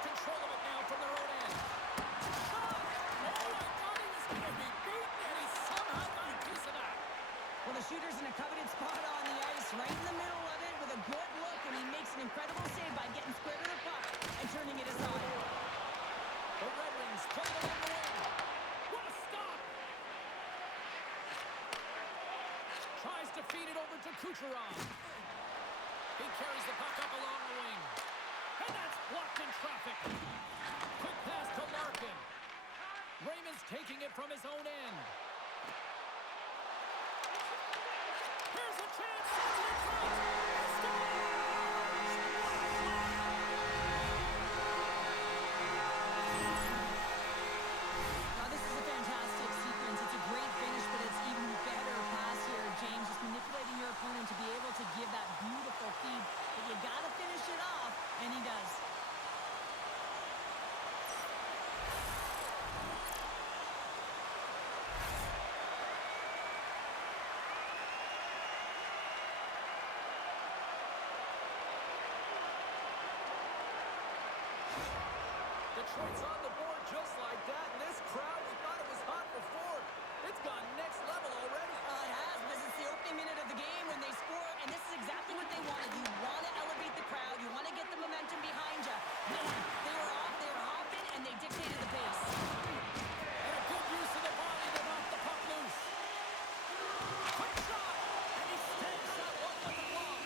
control of it now from their own end. Shot! Oh, I thought he was going to be beaten, and he somehow got a piece of that. Well, the shooter's in a coveted spot on the ice, right in the middle of it with a good look, and he makes an incredible save by getting square to the puck and turning it aside. The Red Wings play it along the wing. What a stop! Tries to feed it over to Kucherov. He carries the puck up along the wing. And that's blocked in traffic. Quick pass to Larkin. Raymond's taking it from his own end. Here's a chance. Sends it in front. He scores! Now, this is a fantastic sequence. It's a great finish, but it's even better pass here, James. Just manipulating your opponent to be able to give that beautiful feed. But you got to finish it off, and he does. Detroit's on the board just like that, and this crowd, we thought it was hot before. It's gone next level already. It has, because it's the opening minute of the game when they score, and this is exactly what they wanted. You want to elevate the crowd. You want to get the momentum behind you. Man, they were off, they were hopping, and they dictated the pace. And a good use of the body to knock the puck loose. Quick shot, and he stands that one with the glove.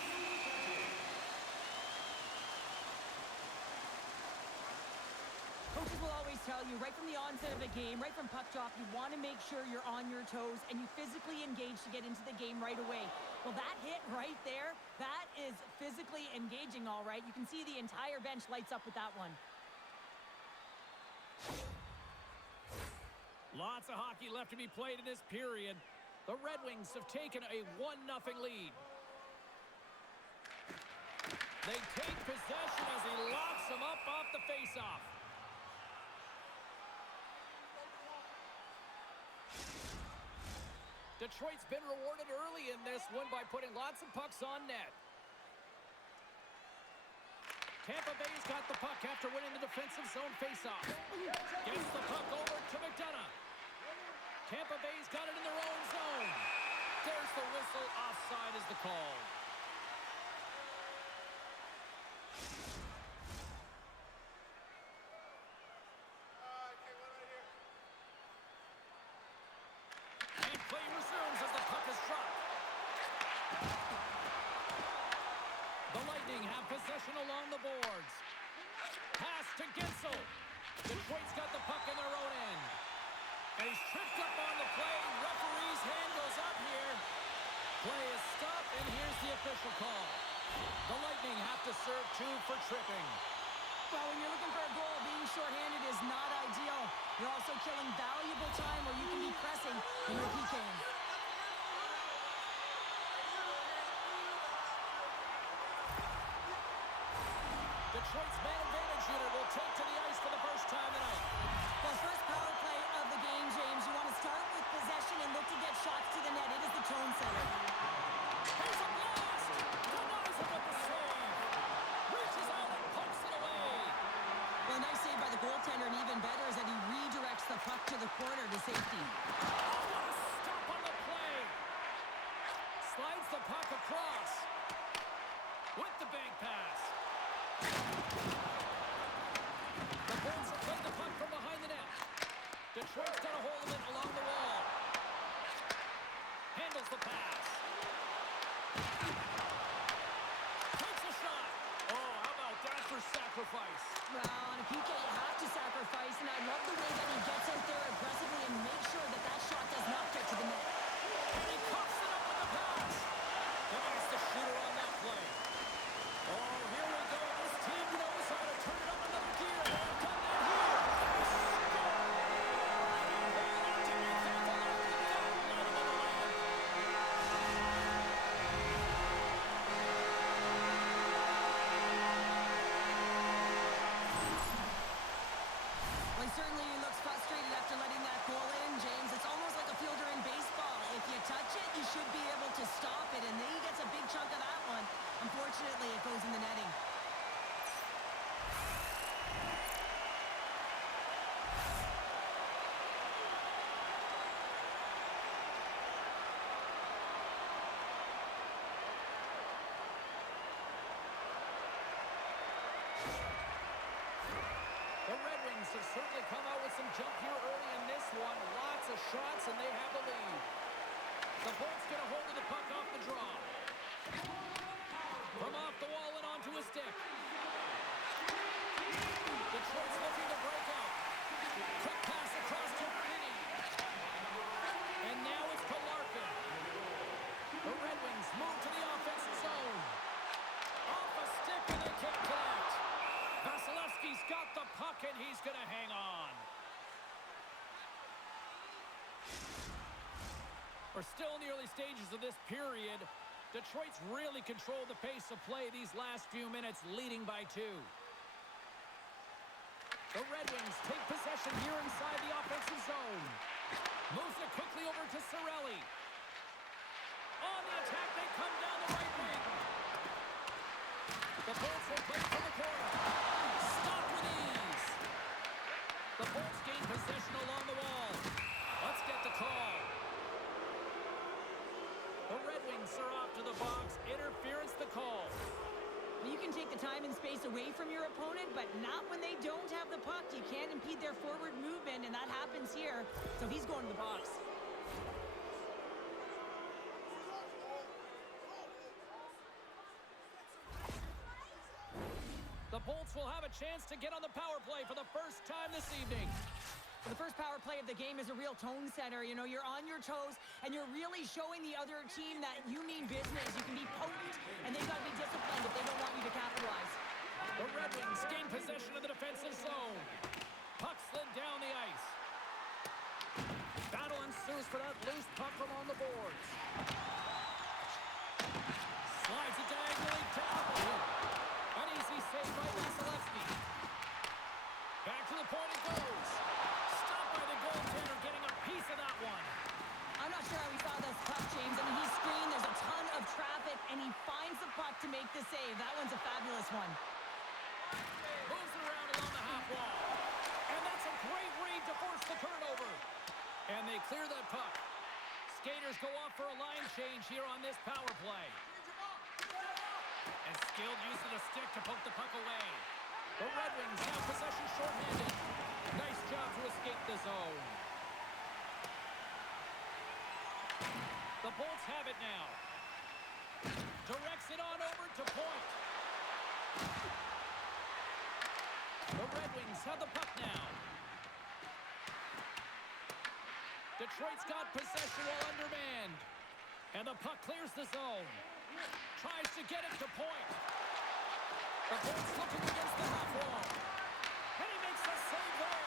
Coaches will always tell you, right from the onset of a game, right from puck drop, you want to make sure you're on your toes and you physically engage to get into the game right away. Well, that hit right there, that is physically engaging, all right. You can see the entire bench lights up with that one. Lots of hockey left to be played in this period. The Red Wings have taken a 1-0 lead. They take possession as he locks them up off the faceoff. Detroit's been rewarded early in this one by putting lots of pucks on net. Tampa Bay's got the puck after winning the defensive zone faceoff. Gets the puck over to McDonough. Tampa Bay's got it in their own zone. There's the whistle. Offside is the call. And play resumes as the puck is dropped. The Lightning have possession along the boards. Pass to Gensel. Detroit's got the puck in their own end. And he's tripped up on the play. Referee's hand goes up here. Play is stopped, and here's the official call. The Lightning have to serve 2 for tripping. Well, when you're looking for a goal, being shorthanded is not ideal. You're also killing valuable time where you can be pressing in your PK. Detroit's man advantage unit will take to the ice for the first time tonight. Well, first power play of the game, James. You want to start with possession and look to get shots to the net. It is the tone setter. Here's a blast! Denies him with the save. Reaches out and pokes it away. Well, nice save by the goaltender, and even better is that he redirects the puck to the corner to safety. Oh, what a stop on the play. Slides the puck across. With the bank pass. The Bulls have played the puck from behind the net. Detroit's got a hold of it along the wall. Handles the pass. Takes a shot. Oh, how about that for sacrifice? Well, on a PK, you have to sacrifice, and I love the way that he gets out there aggressively and makes sure that that shot does not get to the net. And he coughs it up with the pass. And that's the shooter on that play. Oh, here we go. This team knows how to turn The Red Wings have certainly come out with some jump here early in this one. Lots of shots, and they have the lead. The Bolts get a hold of the puck off the draw. From off the wall and onto a stick. Detroit's looking to break out. Quick pass across to Finney. And now it's to Larkin. The Red Wings move to the offensive zone. Off a stick, and they can't connect. Vasilevsky's got the puck, and he's going to hang on. We're still in the early stages of this period. Detroit's really controlled the pace of play these last few minutes, leading by 2. The Red Wings take possession here inside the offensive zone. Moves it quickly over to Cirelli. On the attack, they come down the right wing. The Bolts will play from the corner. Stopped with ease. The Bolts gain possession along the wall. Let's get the call. The Red Wings are off to the box. Interference the call. You can take the time and space away from your opponent, but not when they don't have the puck. You can't impede their forward movement, and that happens here. So he's going to the box. The Bolts will have a chance to get on the power play for the first time this evening. The first power play of the game is a real tone setter. You know, you're on your toes, and you're really showing the other team that you mean business. You can be potent, and they've got to be disciplined if they don't want you to capitalize. The Red Wings gain possession of the defensive zone. Puck slid down the ice. Battle ensues for that loose puck from on the boards. Slides it diagonally down. An easy save by Vasilevsky. Back to the point it goes. Stopped by the goaltender, getting a piece of that one. I'm not sure how he saw this puck, James. I mean, he's screened, there's a ton of traffic, and he finds the puck to make the save. That one's a fabulous one. Moves it around along the half wall. And that's a great read to force the turnover. And they clear that puck. Skaters go off for a line change here on this power play. And skilled use of the stick to poke the puck away. The Red Wings have possession shorthanded. Nice job to escape the zone. The Bolts have it now. Directs it on over to point. The Red Wings have the puck now. Detroit's got possession while undermanned. And the puck clears the zone. Tries to get it to point. The Bolts looking against the half wall. And he makes the save there.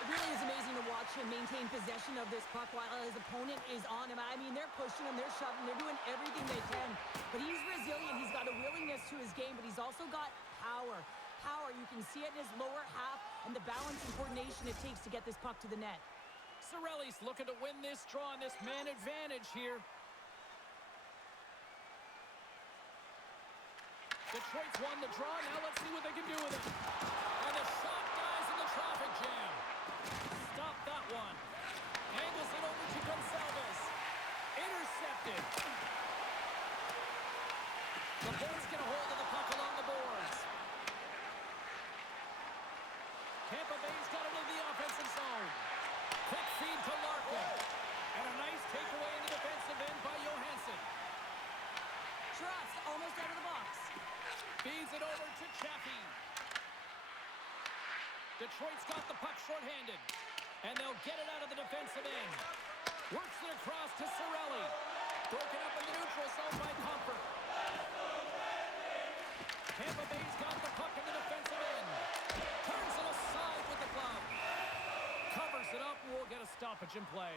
It really is amazing to watch him maintain possession of this puck while his opponent is on him. I mean, they're pushing him, they're shoving, they're doing everything they can. But he's resilient. He's got a willingness to his game, but he's also got power. Power, you can see it in his lower half and the balance and coordination it takes to get this puck to the net. Cirelli's looking to win this draw on this man advantage here. Detroit's won the draw. Now let's see what they can do with it. And the shot dies in the traffic jam. Stop that one. Angles it over to Gonçalves. Intercepted. The Bolts get a hold of the puck along the boards. Tampa Bay's got it in the offensive zone. Quick feed to Larkin. And a nice takeaway in the defensive end by Johansson. Trust almost out of the box. Feeds it over to Chaffee. Detroit's got the puck shorthanded. And they'll get it out of the defensive end. Works it across to Cirelli. Broken up in the neutral zone by Comfort. Tampa Bay's got the puck in the defensive end. Turns it aside with the glove. Covers it up and we'll get a stoppage in play.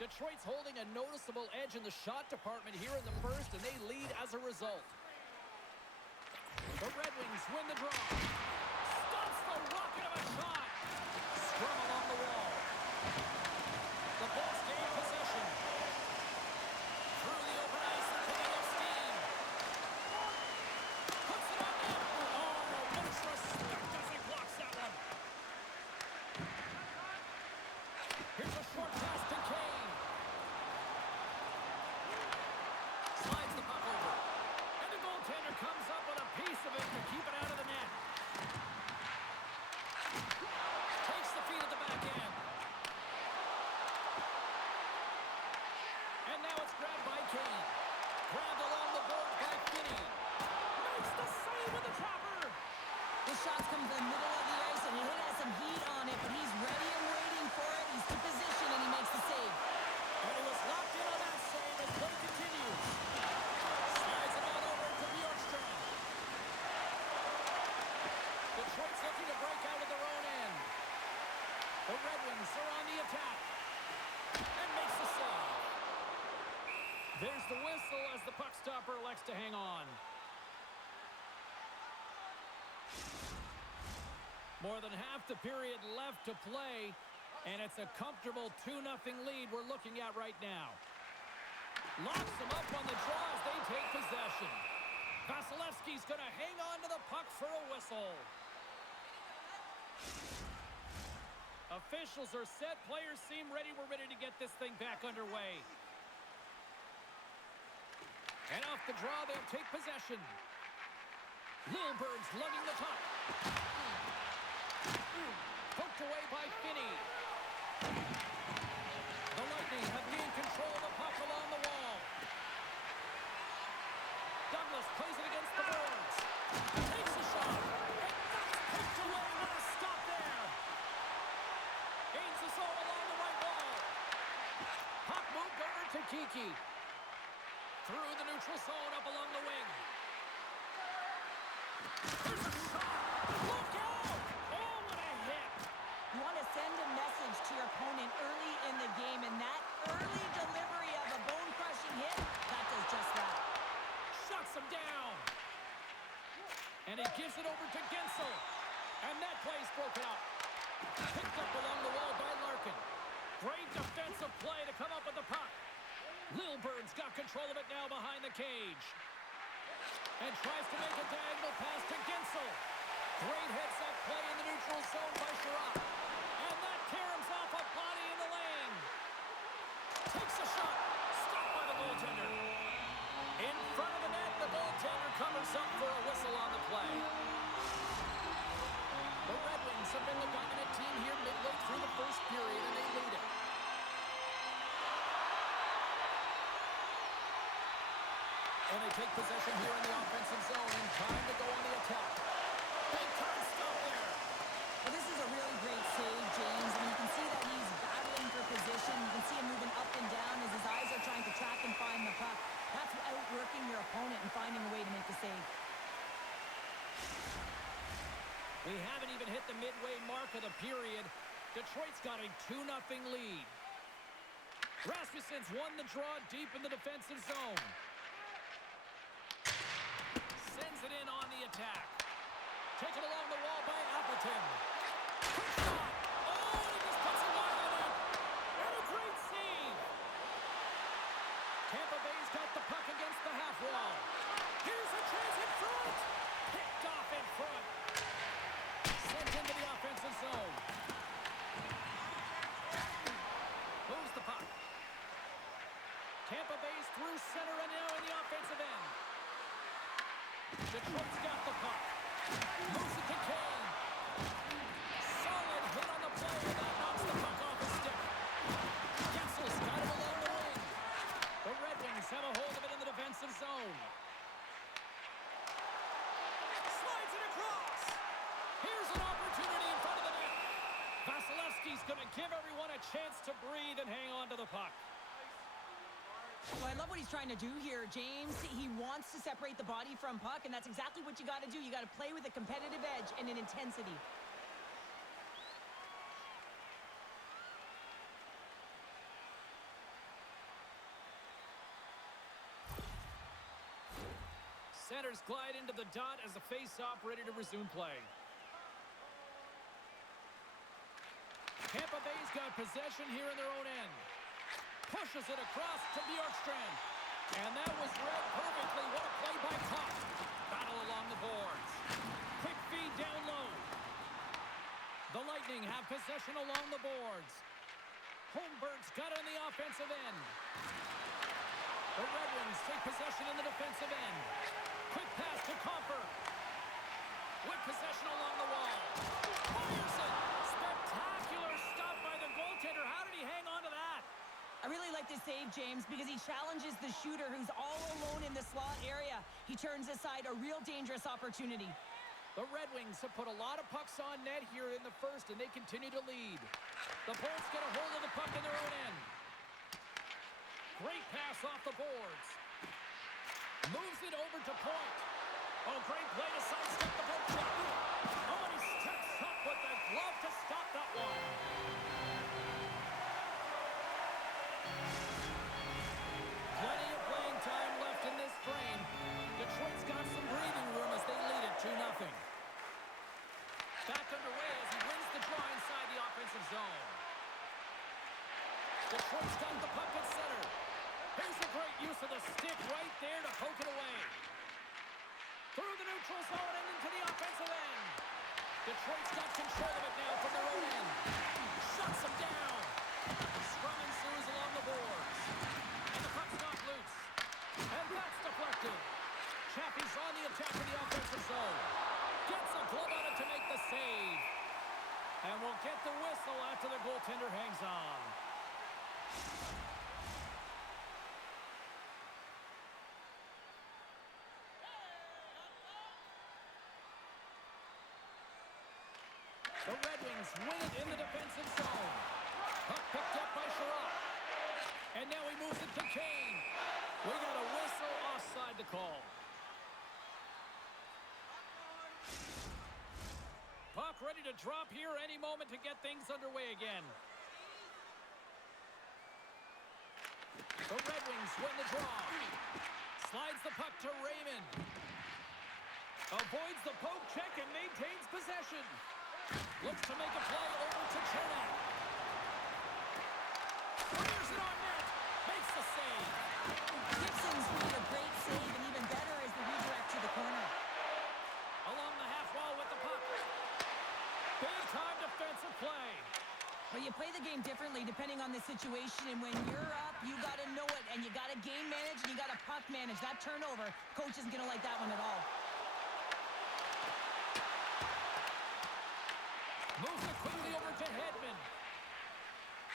Detroit's holding a noticeable edge in the shot department here in the first, and they lead as a result. The Red Wings win the draw. Stops the rocket of a shot. Scrum along the wall. The Bolts gain possession. Through the open ice, they're picking up steam. Puts it on net. Oh, much respect as he blocks that one. Here's a short pass to Kane. Slides the puck over. And the goaltender comes up There's the whistle as the puck stopper elects to hang on. More than half the period left to play, and it's a comfortable 2-0 lead we're looking at right now. Locks them up on the draw as they take possession. Vasilevsky's going to hang on to the puck for a whistle. Officials are set. Players seem ready. We're ready to get this thing back underway. And off the draw, they'll take possession. Lilburne's lugging the puck. Poked away by Finney. The Lightning have gained control of the puck along the wall. Douglas plays it against the boards. Takes a shot. And that's poked away. What a stop there. Gains the zone along the right wall. Puck moved over to Kiki. Through the neutral zone up along the wing. There's a shot. Look out. Oh, what a hit. You want to send a message to your opponent early in the game, and that early delivery of a bone-crushing hit, that does just that. Shuts him down. And he gives it over to Gensel. And that play's broken up. Picked up along the wall by Larkin. Great defensive play to come up with the puck. Lilburne's got control of it now behind the cage. And tries to make a diagonal pass to Gensel. Great heads-up play in the neutral zone by Sherratt. And that caroms off a body in the lane. Takes a shot. Stopped by the goaltender. In front of the net, the goaltender covers up for a whistle on the play. The Red Wings have been the dominant team here midway through the first period, and they lead it. And they take possession here in the offensive zone, and time to go on the attack. Big time stop there. Well, this is a really great save, James. And you can see that he's battling for position. You can see him moving up and down as his eyes are trying to track and find the puck. That's outworking your opponent and finding a way to make the save. We haven't even hit the midway mark of the period. Detroit's got a 2-0 lead. Rasmussen's won the draw deep in the defensive zone. Sends it in on the attack. Taken along the wall by Appleton. Quick shot. Oh, and he just puts it wide on it. And a great save. Tampa Bay's got the puck against the half wall. Here's a chance in front. Picked off in front. Sent into the offensive zone. Moves the puck. Tampa Bay's through center and now in the offensive end. Detroit's got the puck. Moves it to Kane. Solid hit on the play, and that knocks the puck off his stick. Gensel's got it along the wing. The Red Wings have a hold of it in the defensive zone. Slides it across. Here's an opportunity in front of the net. Vasilevsky's going to give everyone a chance to breathe and hang on to the puck. Well, I love what he's trying to do here, James. He wants to separate the body from puck, and that's exactly what you got to do. You got to play with a competitive edge and an intensity. Centers glide into the dot as the face-off ready to resume play. Tampa Bay's got possession here in their own end. Pushes it across to Bjorkstrand. And that was read perfectly. What a play by Koch. Battle along the boards. Quick feed down low. The Lightning have possession along the boards. Holmberg's got it on the offensive end. The Red Wings take possession in the defensive end. Quick pass to Comper. With possession along the wall. Fires it. Spectacular stop by the goaltender. How did he hang on to that? I really like this save, James, because he challenges the shooter who's all alone in the slot area. He turns aside a real dangerous opportunity. The Red Wings have put a lot of pucks on net here in the first, and they continue to lead. The Bolts get a hold of the puck in their own end. Great pass off the boards. Moves it over to Point. Oh, great play to sidestep the poke shot. Oh, and he steps up with the glove to stop that one. Plenty of play neutral zone and into the offensive end. Detroit's got control of it now from their own end. Shuts them down. Scrum ensues along the boards. And the puck's knocked loose. And that's deflected. Chaffee's on the attack in the offensive zone. Gets a glove on it to make the save. And we'll get the whistle after the goaltender hangs on. The Red Wings win it in the defensive zone. Puck picked up by Sherratt. And now he moves it to Kane. We got a whistle offside to call. Puck ready to drop here any moment to get things underway again. The Red Wings win the draw. Slides the puck to Raymond. Avoids the poke check and maintains possession. Looks to make a play over to Chernak. Fires it on net. Makes the save. Gibson's made a great save, and even better is the redirect to the corner. Along the half wall with the puck. Big-time defensive play. Well, you play the game differently depending on the situation, and when you're up, you got to know it, and you got to game manage, and you got to puck manage. That turnover, coach isn't going to like that one at all. Moves it quickly over to Hedman.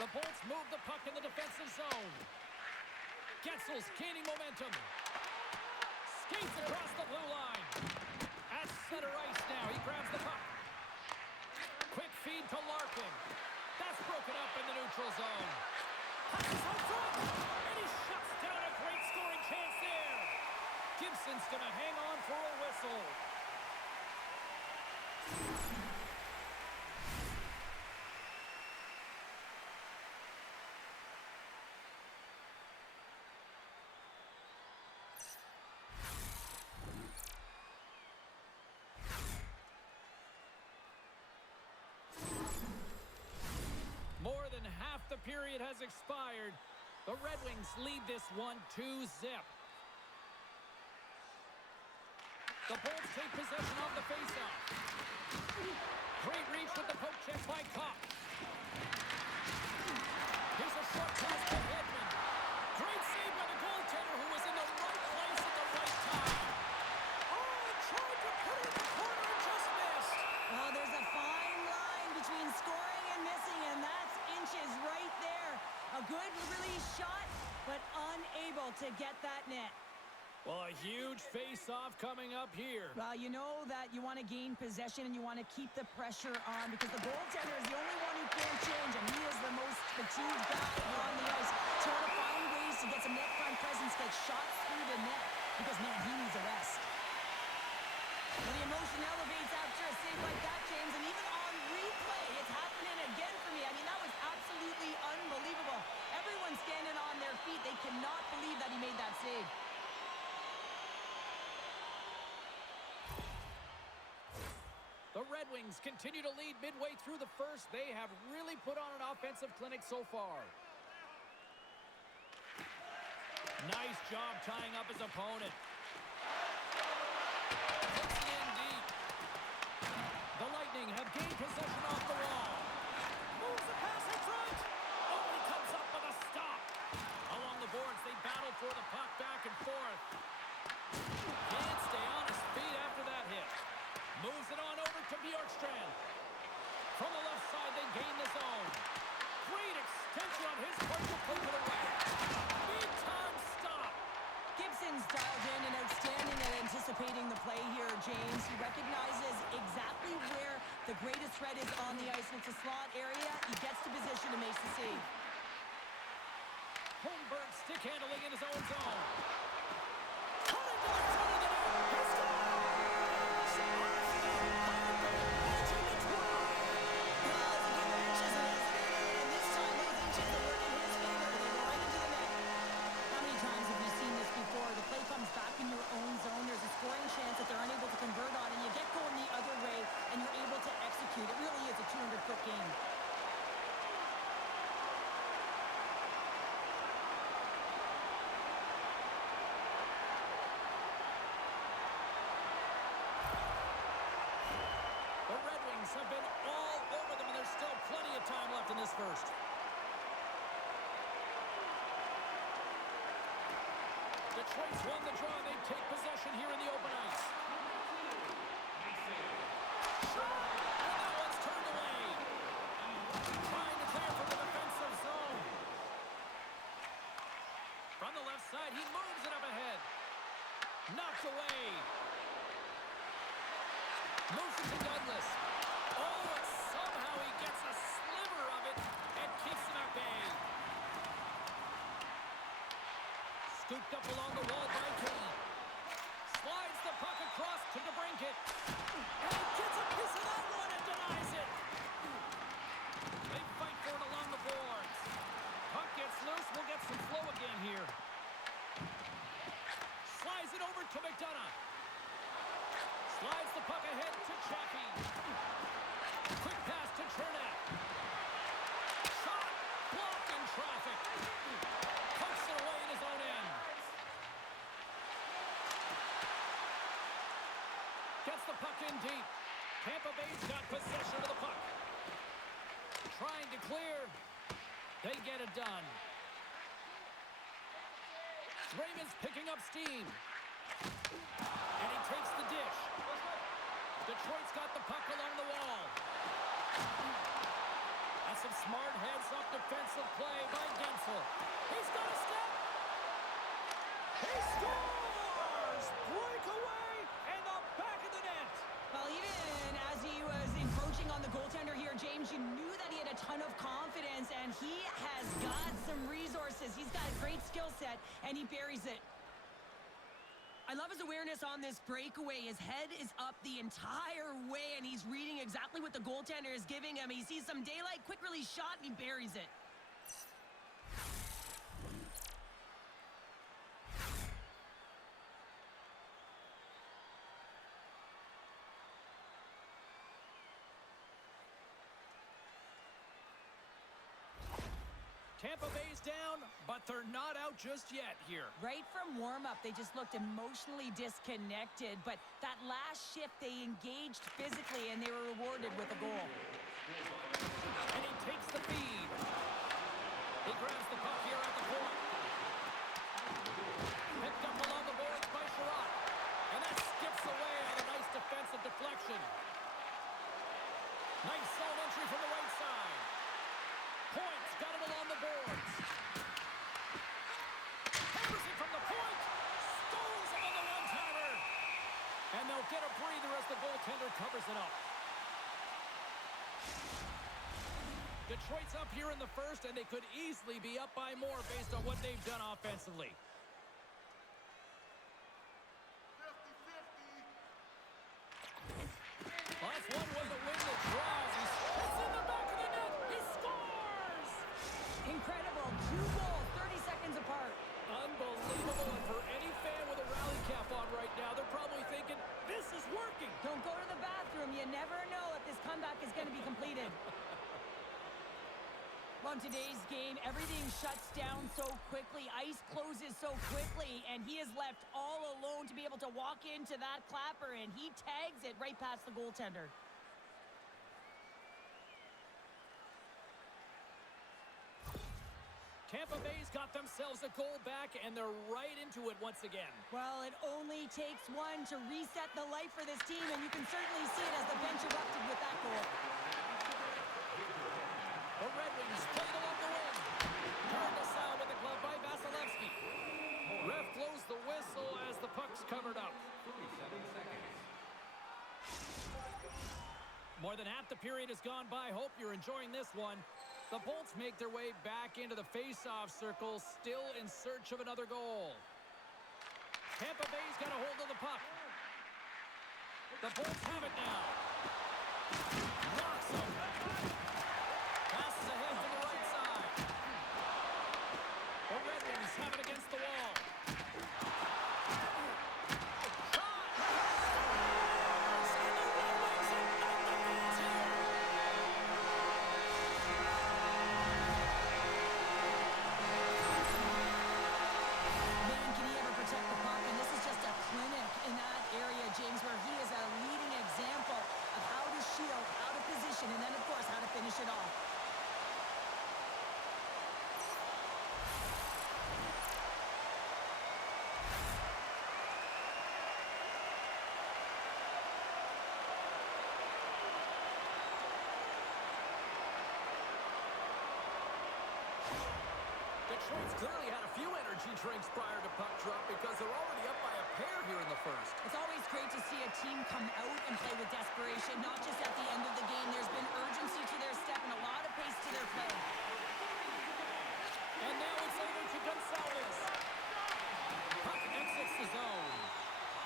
The Bolts move the puck in the defensive zone. Getzel's gaining momentum. Skates across the blue line. At center ice now, he grabs the puck. Quick feed to Larkin. That's broken up in the neutral zone. Passes home front, and he shuts down a great scoring chance there. Gibson's going to hang on for a whistle. More than half the period has expired. The Red Wings lead this one 2-zip. The Bolts take possession of the faceoff. Great reach with the poke check by Kopp. Here's a short pass to Hedman. Great save by the goaltender who was in the right place at the right time. Oh, tried to put it in the corner and just missed. Well, there's a fine line between scoring and missing, and that's inches right there. A good release shot, but unable to get that net. Well, a huge face-off coming up here. Well, you know that you want to gain possession and you want to keep the pressure on because the goaltender is the only one who can't change, and he is the most fatigued guy on the ice. Trying to find ways to get some net front presence, get shots through the net because, man, he needs a rest. Well, the emotion elevates after a save like that, James, and even on replay, it's happening again for me. I mean, that was absolutely unbelievable. Everyone's standing on their feet. They cannot believe that he made that save. The Red Wings continue to lead midway through the first. They have really put on an offensive clinic so far. Nice job tying up his opponent. Puts it in deep. The Lightning have gained possession off the wall. Moves the pass in front. Only comes up with a stop. Along the boards, they battle for the puck back and forth. Can't stay on his feet after that hit. Moves it on over to Bjorkstrand. From the left side, they gain the zone. Great extension on his part to put it away. Big time stop. Gibson's dialed in and outstanding at anticipating the play here, James. He recognizes exactly where the greatest threat is on the ice, and it's a slot area. He gets to position and makes the save. Holmberg stick handling in his own zone. Coming to the front of the net. He scores! Back in your own zone, there's a scoring chance that they're unable to convert on, and you get going the other way, and you're able to execute. It really is a 200-foot game. Lightnings have been all over them, and there's still plenty of time left in this first. Detroit's won the draw. They take possession here in the open ice. And that one's turned away. Trying to clear from the defensive zone. From the left side, he moves it up ahead. Knocked away. Moves it to Douglas. Oh, and somehow he gets a sliver of it and keeps him at bay. Scooped up along the wall by Kane. Slides the puck across to DeBrincat. And he gets a piece of that one and denies it. They fight for it along the boards. Puck gets loose. We'll get some flow again here. Slides it over to McDonough. Slides the puck ahead to Chappie. Quick pass to Chernak. Shot. Blocked in traffic. Pokes it away in his own end. Gets the puck in deep. Tampa Bay's got possession of the puck. Trying to clear. They get it done. Raymond's picking up steam. And he takes the dish. Detroit's got the puck along the wall. That's some smart heads-up defensive play by Gensel. He's got a step. He scores! Breakaway and the back of the net. Well, even as he was encroaching on the goaltender here, James, you knew that he had a ton of confidence, and he has got some resources. He's got a great skill set, and he buries it. I love his awareness on this breakaway. His head is up the entire way, and he's reading exactly what the goaltender is giving him. He sees some daylight, quick release shot, and he buries it. Tampa Bay's down, but they're not out just yet here. Right from warm-up, they just looked emotionally disconnected, but that last shift, they engaged physically, and they were rewarded with a goal. And he takes the feed. He grabs the puck here at the point. Picked up along the boards by Sherratt. And that skips away on a nice defensive deflection. Nice zone entry from the right side. Points got it along the boards. Hammers it from the point. Stones on the one-timer. And they'll get a breather as the goaltender covers it up. Detroit's up here in the first, and they could easily be up by more based on what they've done offensively. Last one was a win that draws. It's in the back of the net. He scores! Incredible. 2 goals, 30 seconds apart. Unbelievable. And for any fan with a rally cap on right now, they're probably thinking, this is working. Don't go to the bathroom. You never know if this comeback is going to be completed. Well, in today's game, everything shuts down so quickly. Ice closes so quickly, and he is left all alone to be able to walk into that clapper, and he tags it right past the goaltender. Tampa Bay's got themselves a goal back, and they're right into it once again. Well, it only takes one to reset the life for this team, and you can certainly see it as the bench erupted with that goal. The Red Wings played along the wing. Turned aside with the glove by Vasilevsky. Ref blows the whistle as the puck's covered up. 37 seconds. More than half the period has gone by. Hope you're enjoying this one. The Bolts make their way back into the face-off circle, still in search of another goal. Tampa Bay's got a hold of the puck. The Bolts have it now. Knocks him. Passes ahead to the right side. The Red Wings have it against the wall. Shot! Scores! And the Red Wings ignite the fans here. Man, can he ever protect the puck? And this is just a clinic in that area, James, where he is a leading example of how to shield, how to Detroit's clearly had a few energy drinks prior to puck drop because they're already up by a pair here in the first. It's always great to see a team come out and play with desperation, not just at the end of the game. There's been urgency to their step and a lot of pace to their play. And now it's over to Gonzalez. Puck exits the zone.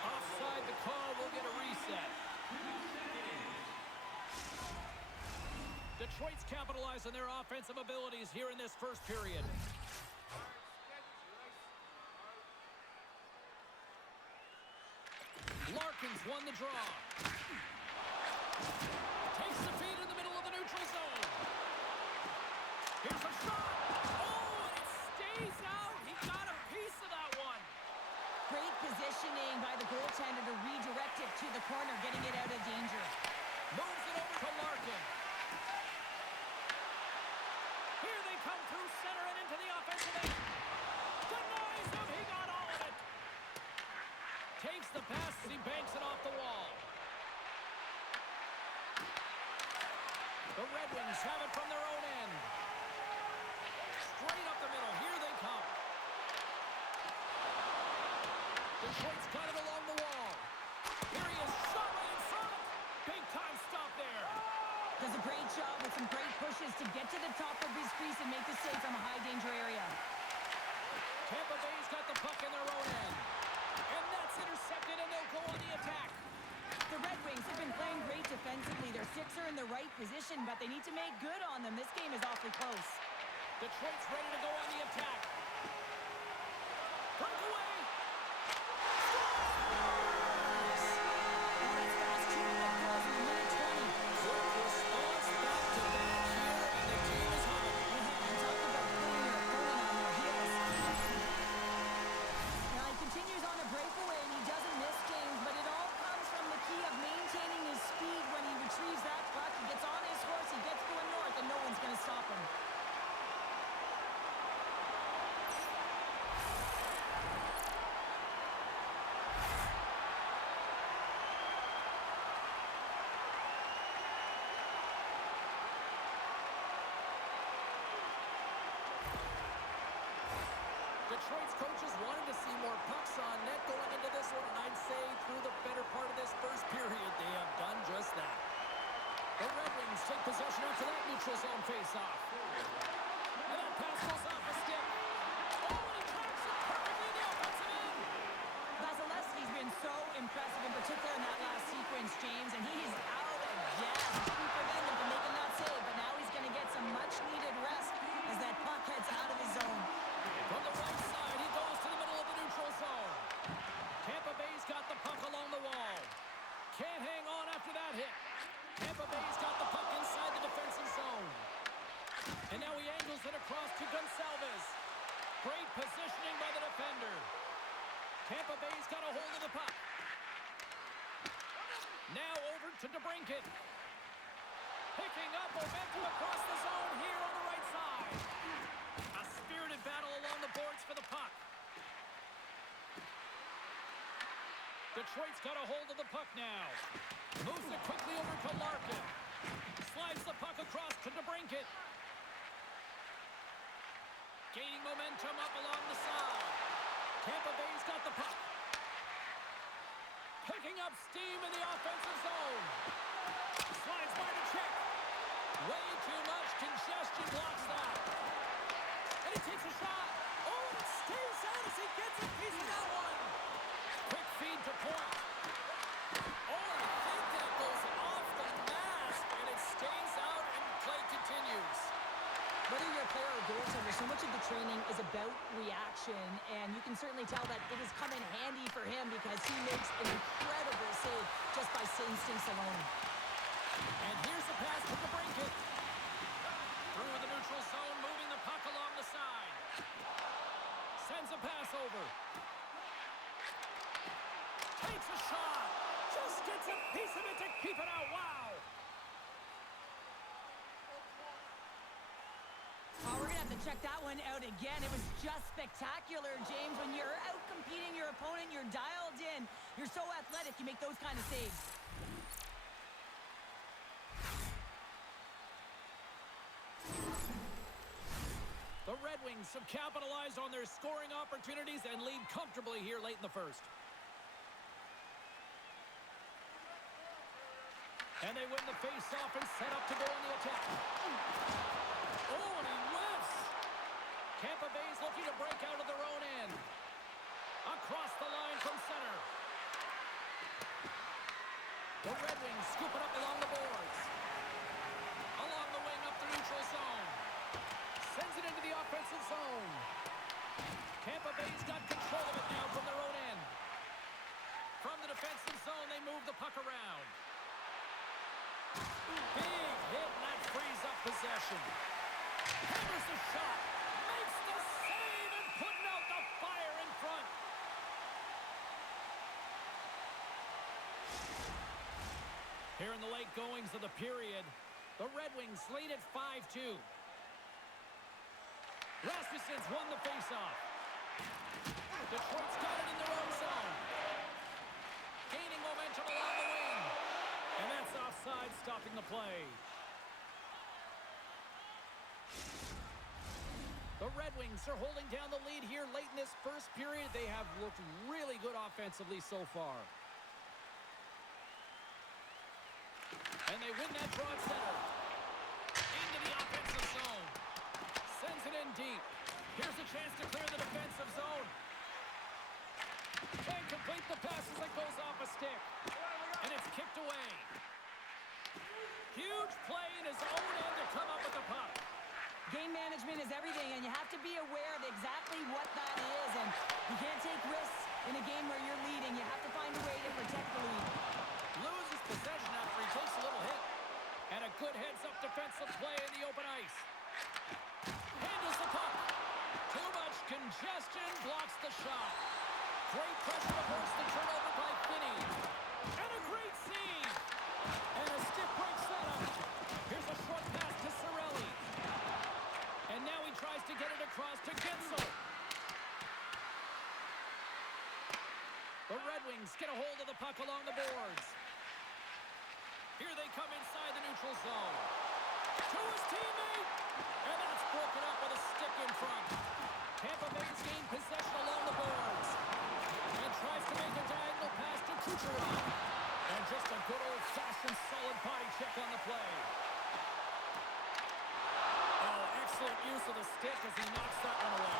Offside, the call will get a reset. Detroit's capitalized on their offensive abilities here in this first period. Larkin's won the draw. Takes the feed in the middle of the neutral zone. Here's a shot. Oh, and it stays out. He got a piece of that one. Great positioning by the goaltender to redirect it to the corner, getting it out of danger. Moves it over to Larkin. Here they come through center and into the offensive end. Denies him. He got all of it. Takes the pass as he banks it off the wall. The Red Wings have it from their own end. Straight up the middle. Here they come. Detroit's got it along the wall. Here he is. Shot right in front. Big time stop there. Does a great job with some great pushes to get to the top of his crease and make the save from a high danger area. Tampa Bay's got the puck in their own end. And that's intercepted, and they'll go on the attack. The Red Wings have been playing great defensively. Their sticks are in the right position, but they need to make good on them. This game is awfully close. Detroit's ready to go on the attack. Breakaway. Detroit's coaches wanted to see more pucks on net going into this one, and I'd say through the better part of this first period, they have done just that. The Red Wings take possession after that neutral zone faceoff. And that pass goes off a stick. Oh, and he tracks it perfectly in the offensive end. Vasilevsky's been so impressive, in particular in that last sequence, James, and he is out again. He couldn't prevent him from making that save, but now he's going to get some much-needed rest as that puck heads out of his zone. From the right side, he goes to the middle of the neutral zone. Tampa Bay's got the puck along the wall. Can't hang on after that hit. Tampa Bay's got the puck inside the defensive zone. And now he angles it across to Gonzalez. Great positioning by the defender. Tampa Bay's got a hold of the puck. Now over to DeBrincat. Picking up momentum across the zone here on the right side. A spirited battle along the boards for the puck. Detroit's got a hold of the puck now. Moves it quickly over to Larkin. Slides the puck across to DeBrincat. Gaining momentum up along the side. Tampa Bay's got the puck. Picking up steam in the offensive zone. Slides by the check. Way too much congestion blocks that. And he takes a shot. Oh, and it stays out as he gets a piece of that one. Quick feed to point. Oh, and I think that goes off the mask, and it stays out, and play continues. Whether you're a player or goaltender, so much of the training is about reaction, and you can certainly tell that it has come in handy for him because he makes an incredible save just by instincts alone. And here's the pass to DeBrincat. Through the neutral zone, moving the puck along the side. Sends a pass over. Takes a shot. Just gets a piece of it to keep it out. Wow. Oh, we're going to have to check that one out again. It was just spectacular, James. When you're out competing your opponent, you're dialed in. You're so athletic, you make those kind of saves. The Red Wings Wings have capitalized on their scoring opportunities and lead comfortably here late in the first. And they win the face-off and set up to go on the attack. Oh, and he whiffs. Tampa Bay's looking to break out of their own end. Across the line from center. The Red Wings scoop it up along the boards. Along the wing up the neutral zone. Sends it into the offensive zone. Tampa Bay's got control of it now from their own end. From the defensive zone, they move the puck around. Big hit, and that frees up possession. Hammers the shot. Makes the save and putting out the fire in front. Here in the late goings of the period, the Red Wings lead at 5-2. Rasmussen's won the faceoff. Detroit's got it in their own zone. Gaining momentum along the wing. And that's offside, stopping the play. The Red Wings are holding down the lead here late in this first period. They have looked really good offensively so far. And they win that draw at center. Into the offensive zone. Sends it in deep. Here's a chance to clear the defensive zone. Can't complete the pass as it goes off a stick. And it's kicked away. Huge play in his own end to come up with the puck. Game management is everything, and you have to be aware of exactly what that is. And you can't take risks in a game where you're leading. You have to find a way to protect the lead. Loses possession after he takes a little hit. And a good heads-up defensive play in the open ice. Handles the puck. Too much congestion, blocks the shot. Great pressure to force the turnover by Finney. And a great save. And a stiff break setup. Here's a short pass to Cirelli. And now he tries to get it across to Gensel. The Red Wings get a hold of the puck along the boards. Here they come inside the neutral zone. To his teammate. And that's broken up with a stick in front. Tampa Bay's gained possession along the boards. And tries to make a diagonal pass to Kucherov. And just a good old-fashioned solid body check on the play. Oh, excellent use of the stick as he knocks that one away.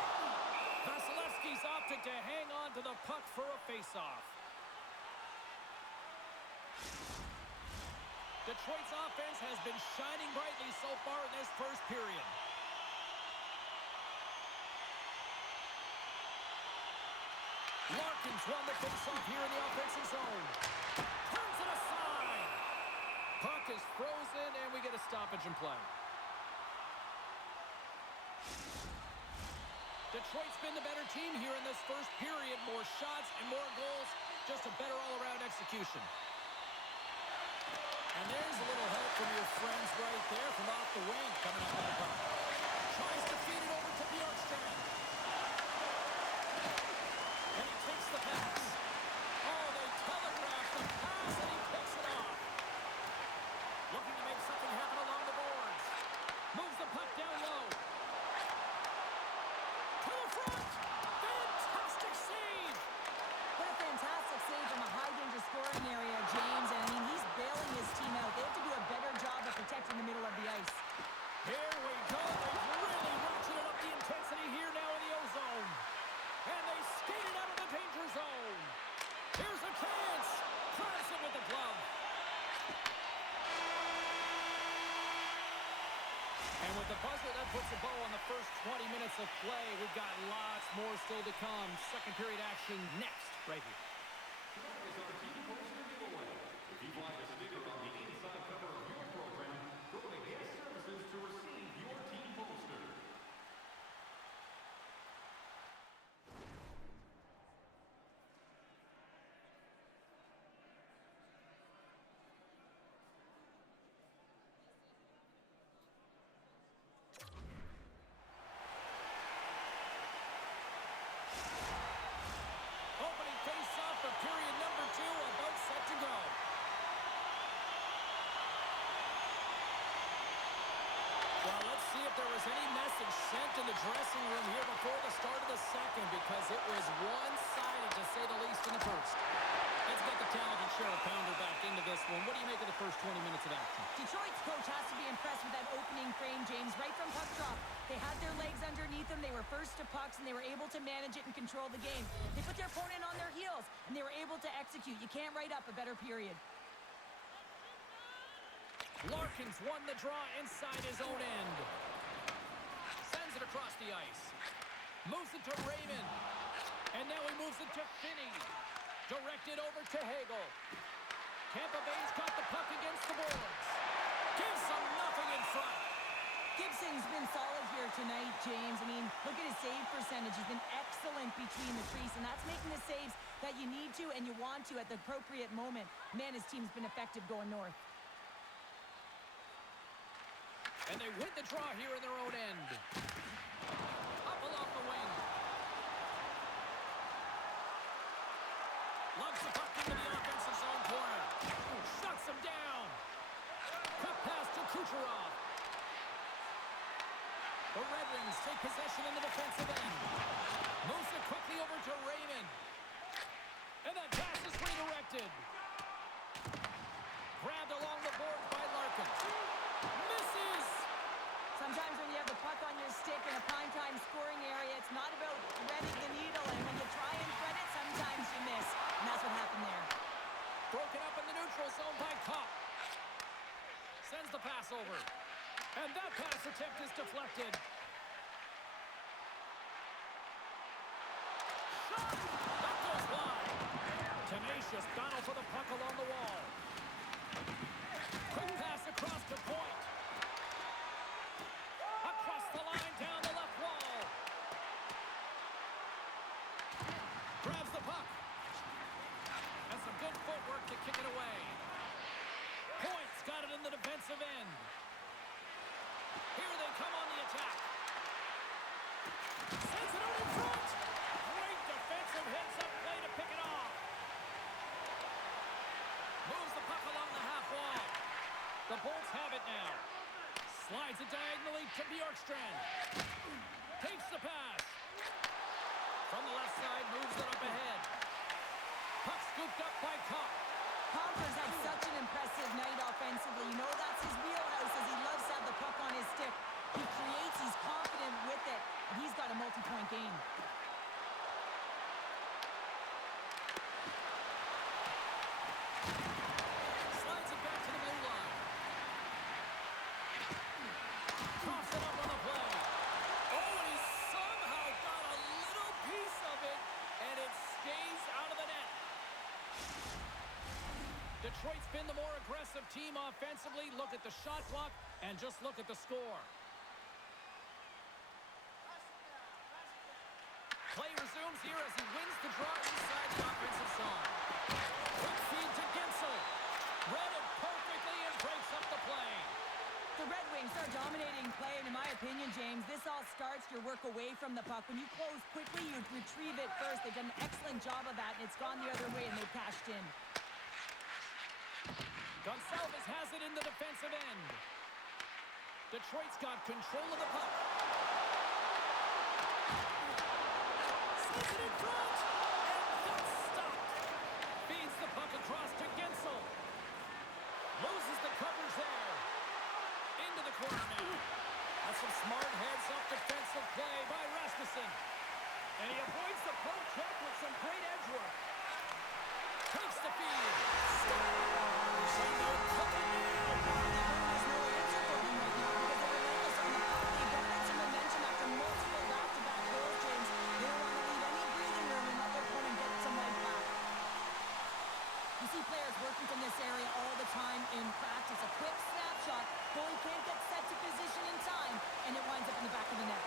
Vasilevsky's opted to hang on to the puck for a face-off. Detroit's offense has been shining brightly so far in this first period. Larkin's won the faceoff here in the offensive zone. Turns it aside. Puck is frozen, and we get a stoppage in play. Detroit's been the better team here in this first period. More shots and more goals. Just a better all-around execution. And there's a little help from your friends right there from off the wing coming up with the puck. Tries to feed it over to Bjorkstrand. And he takes the pass. Oh, they telegraph the pass, and he picks it off. Looking to make something happen along the boards. Moves the puck down low. To the front. Fantastic save. What a fantastic save from a high-danger scoring area, James. And I mean, he's bailing his team out. They have to do a better job of protecting the middle of the ice. Here we go. They've really ratcheted up the intensity here now in the O-zone. And they skated out of the danger zone. Here's a chance. Grabs it with the glove. And with the buzzer, that puts a bow on the first 20 minutes of play. We've got lots more still to come. Second period action next, right here. If you'd like a sticker on the inside cover of your program, go to Guest Services to receive your team poster. Opening face-off. there was any message sent in the dressing room here before the start of the second, because it was one-sided, to say the least, in the first. Let's get the talented Sheriff Pounder back into this one. What do you make of the first 20 minutes of action? Detroit's coach has to be impressed with that opening frame, James, right from puck drop. They had their legs underneath them. They were first to pucks, and they were able to manage it and control the game. They put their opponent on their heels, and they were able to execute. You can't write up a better period. Larkin's won the draw inside his own end. Sends it across the ice. Moves it to Raymond. And now he moves it to Finney. Directed over to Hagel. Tampa Bay's got the puck against the boards. Gives them nothing in front. Gibson's been solid here tonight, James. I mean, look at his save percentage. He's been excellent between the crease, and that's making the saves that you need to and you want to at the appropriate moment. Man, his team's been effective going north. And they win the draw here in their own end. Up along the wing. Loves the puck into the offensive zone corner. Shuts him down. Quick pass to Kucherov. The Red Wings take possession in the defensive end. Moves it quickly over to Raymond. And that pass is redirected. Grabbed along the board by Larkin. Misses! Sometimes when you have the puck on your stick in a primetime scoring area, it's not about threading the needle, and when you try and thread it, sometimes you miss. And that's what happened there. Broken up in the neutral zone by Kopp. Sends the pass over. And that pass attempt is deflected. Shot! That goes wide. Tenacious battle for the puck along the wall. Quick pass across to Point. Across the line, down the left wall. Grabs the puck. And some good footwork to kick it away. Point's got it in the defensive end. Here they come on the attack. Sends it out in front. Great defensive heads-up play to pick it off. Moves the puck along the half wall. The Bolts have it now. Slides it diagonally to Bjorkstrand. Takes the pass. From the left side, moves it up ahead. Puck scooped up by Kopp. Comper's had such an impressive night offensively. You know that's his wheelhouse, as he loves to have the puck on his stick. He creates, he's confident with it, and he's got a multi-point game. Slides it back to the blue line. Coughs it up on the play. Oh, and he somehow got a little piece of it, and it stays out of the net. Detroit's been the more aggressive team offensively. Look at the shot clock and just look at the score. Play resumes here as he wins the draw inside the offensive zone. Quick feed to Gensel. Read it perfectly and breaks up the play. The Red Wings are dominating play, and in my opinion, James, this all starts your work away from the puck. When you close quickly, you retrieve it first. They've done an excellent job of that, and it's gone the other way, and they've cashed in. Gonçalves has it in the defensive end. Detroit's got control of the puck. Sends it in front, and that's stopped. Feeds the puck across to Gensel. Loses the covers there. Into the corner now. That's some smart heads-up defensive play by Rasmussen. And he avoids the poke check with some great edge work. Takes the feed. Players working from this area all the time in practice. A quick snapshot, goalie can't get set to position in time, and it winds up in the back of the net.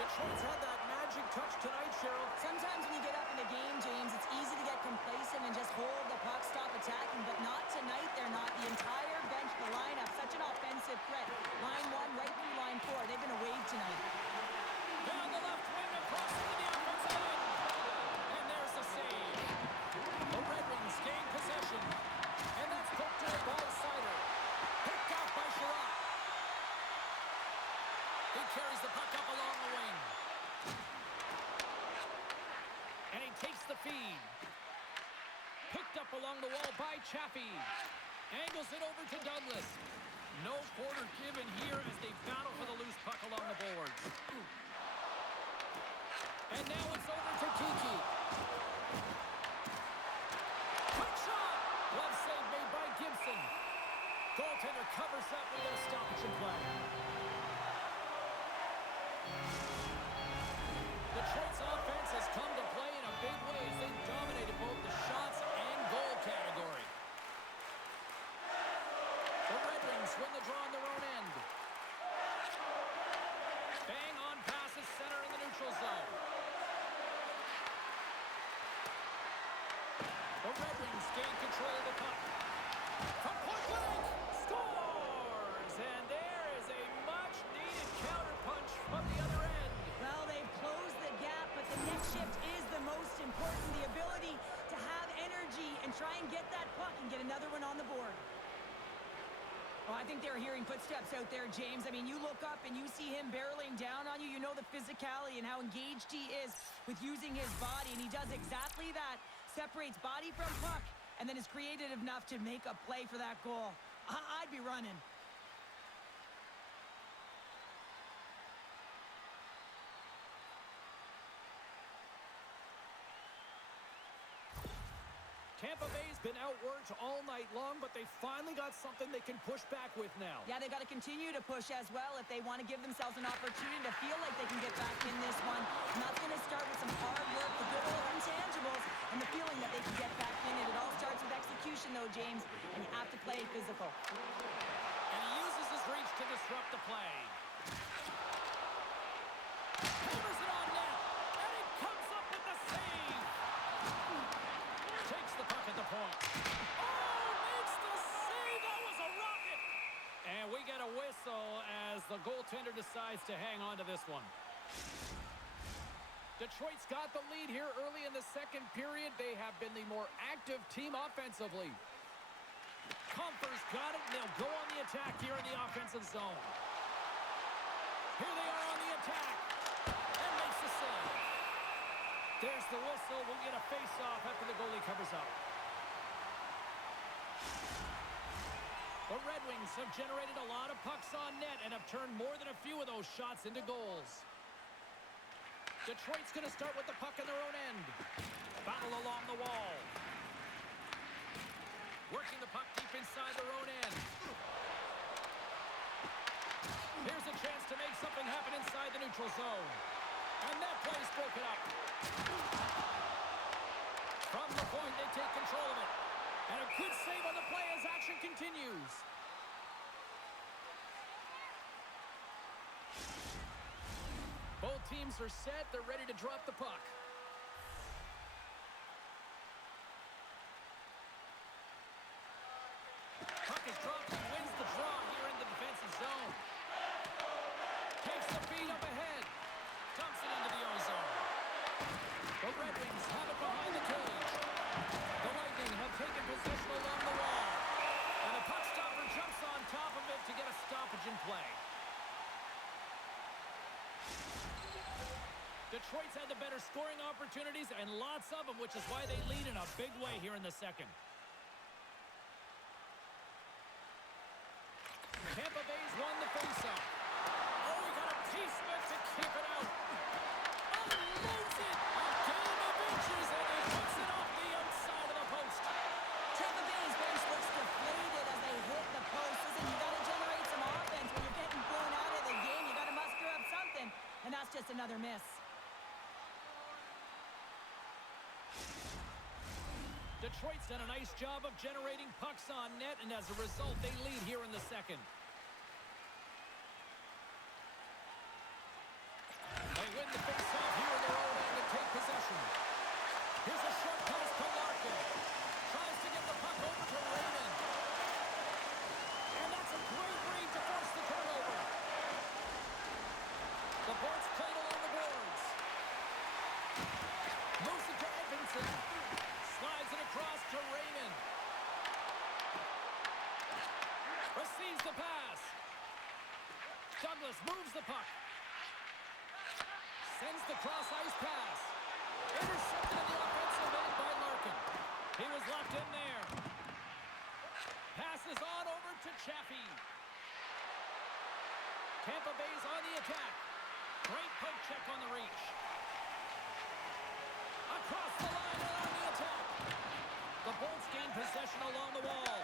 Detroit's had that magic touch tonight, Cheryl. Sometimes when you get up in a game, James, it's easy to get complacent and just hold the puck, stop attacking, but not tonight. They're not. The entire bench, the lineup, such an offensive threat. Line 1 right through line 4. They've been a wave tonight. Down the left wing across into the offensive end. He carries the puck up along the wing. And he takes the feed. Picked up along the wall by Chaffee. Angles it over to Douglas. No quarter given here as they battle for the loose puck along the boards. And now it's over to Kiki. Quick shot! Glove save made by Gibson. Goaltender covers up with a stoppage in play. Detroit's offense has come to play in a big way as they dominated both the shots and goal category. The Red Wings win the draw on their own end. Bang on passes center in the neutral zone. The Red Wings gain control of the puck. From point blank, scores! And there is a much-needed counterpunch from the other end. Well, they've closed the gap, but the next shift is the most important. The ability to have energy and try and get that puck and get another one on the board. Oh, I think they're hearing footsteps out there, James. I mean, you look up and you see him barreling down on you. You know the physicality and how engaged he is with using his body, and he does exactly that. Separates body from puck, and then is creative enough to make a play for that goal. I'd be running. Tampa Bay's been outworked all night long, but they finally got something they can push back with now. Yeah, they got to continue to push as well if they want to give themselves an opportunity to feel like they can get back in this one. And that's going to start with some hard work, the good old intangibles, and the feeling that they can get back in it. It all starts with execution, though, James, and you have to play physical. And he uses his reach to disrupt the play. Hammers it on net, and it comes up with the save. Takes the puck at the point. Oh, makes the save. That was a rocket. And we get a whistle as the goaltender decides to hang on to this one. Detroit's got the lead here early in the second period. They have been the more active team offensively. Comfer's got it, and they'll go on the attack here in the offensive zone. Here they are on the attack. And makes the save. There's the whistle. We'll get a face-off after the goalie covers up. The Red Wings have generated a lot of pucks on net and have turned more than a few of those shots into goals. Detroit's going to start with the puck in their own end. Battle along the wall. Working the puck deep inside their own end. Here's a chance to make something happen inside the neutral zone. And that play's broken up. From the point, they take control of it. And a good save on the play as action continues. Both teams are set. They're ready to drop the puck. Puck is dropped and wins the draw here in the defensive zone. Takes the feed up ahead. Dumps it into the ozone. The Red Wings have it behind the cage. The Lightning have taken position along the wall. And the puck stopper jumps on top of it to get a stoppage in play. Detroit's had the better scoring opportunities and lots of them, which is why they lead in a big way here in the second. Tampa Bay's won the faceoff. Oh, he got a piece of it to keep it out. Unloads it. A game of inches, and he puts it off the outside of the post. Tampa Bay's bench looks deflated as they hit the post. Listen, you got to generate some offense when you're getting blown out of the game. You got to muster up something, and that's just another miss. Detroit's done a nice job of generating pucks on net, and as a result, they lead here in the second. They win the faceoff here in their own end and take possession. Here's a short pass to Larkin. Tries to get the puck over to Raymond. And that's a great read to force the turnover. The Bolts played along the boards. Moves it to Edmondson. Slides it across to Raymond. Receives the pass. Douglas moves the puck. Sends the cross-ice pass. Intercepted in the offensive end by Larkin. He was left in there. Passes on over to Chaffee. Tampa Bay's on the attack. Great poke check on the reach. Across the line and on the attack. The Bolts gain possession along the wall.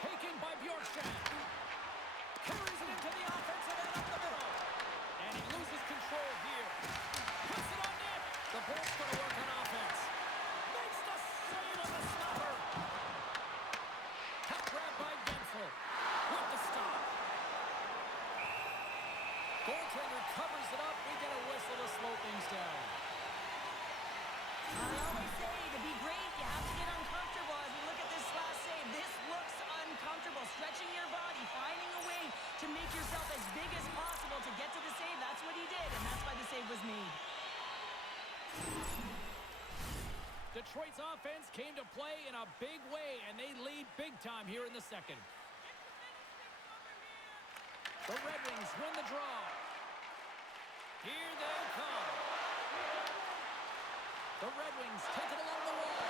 Taken by Bjorkstrand. Carries it into the offensive end up the middle. And he loses control here. Puts it on net. The Bolts going to work on offense. Makes the save on the stopper. Puck grab by Gensel. With the stop. Goaltender covers it up. We get a whistle to slow things down. I always say, to be great, you have to get uncomfortable. As we look at this last save, this looks uncomfortable. Stretching your body, finding a way to make yourself as big as possible to get to the save. That's what he did, and that's why the save was made. Detroit's offense came to play in a big way, and they lead big time here in the second. The Red Wings win the draw. Here they come. The Red Wings take it along the wall.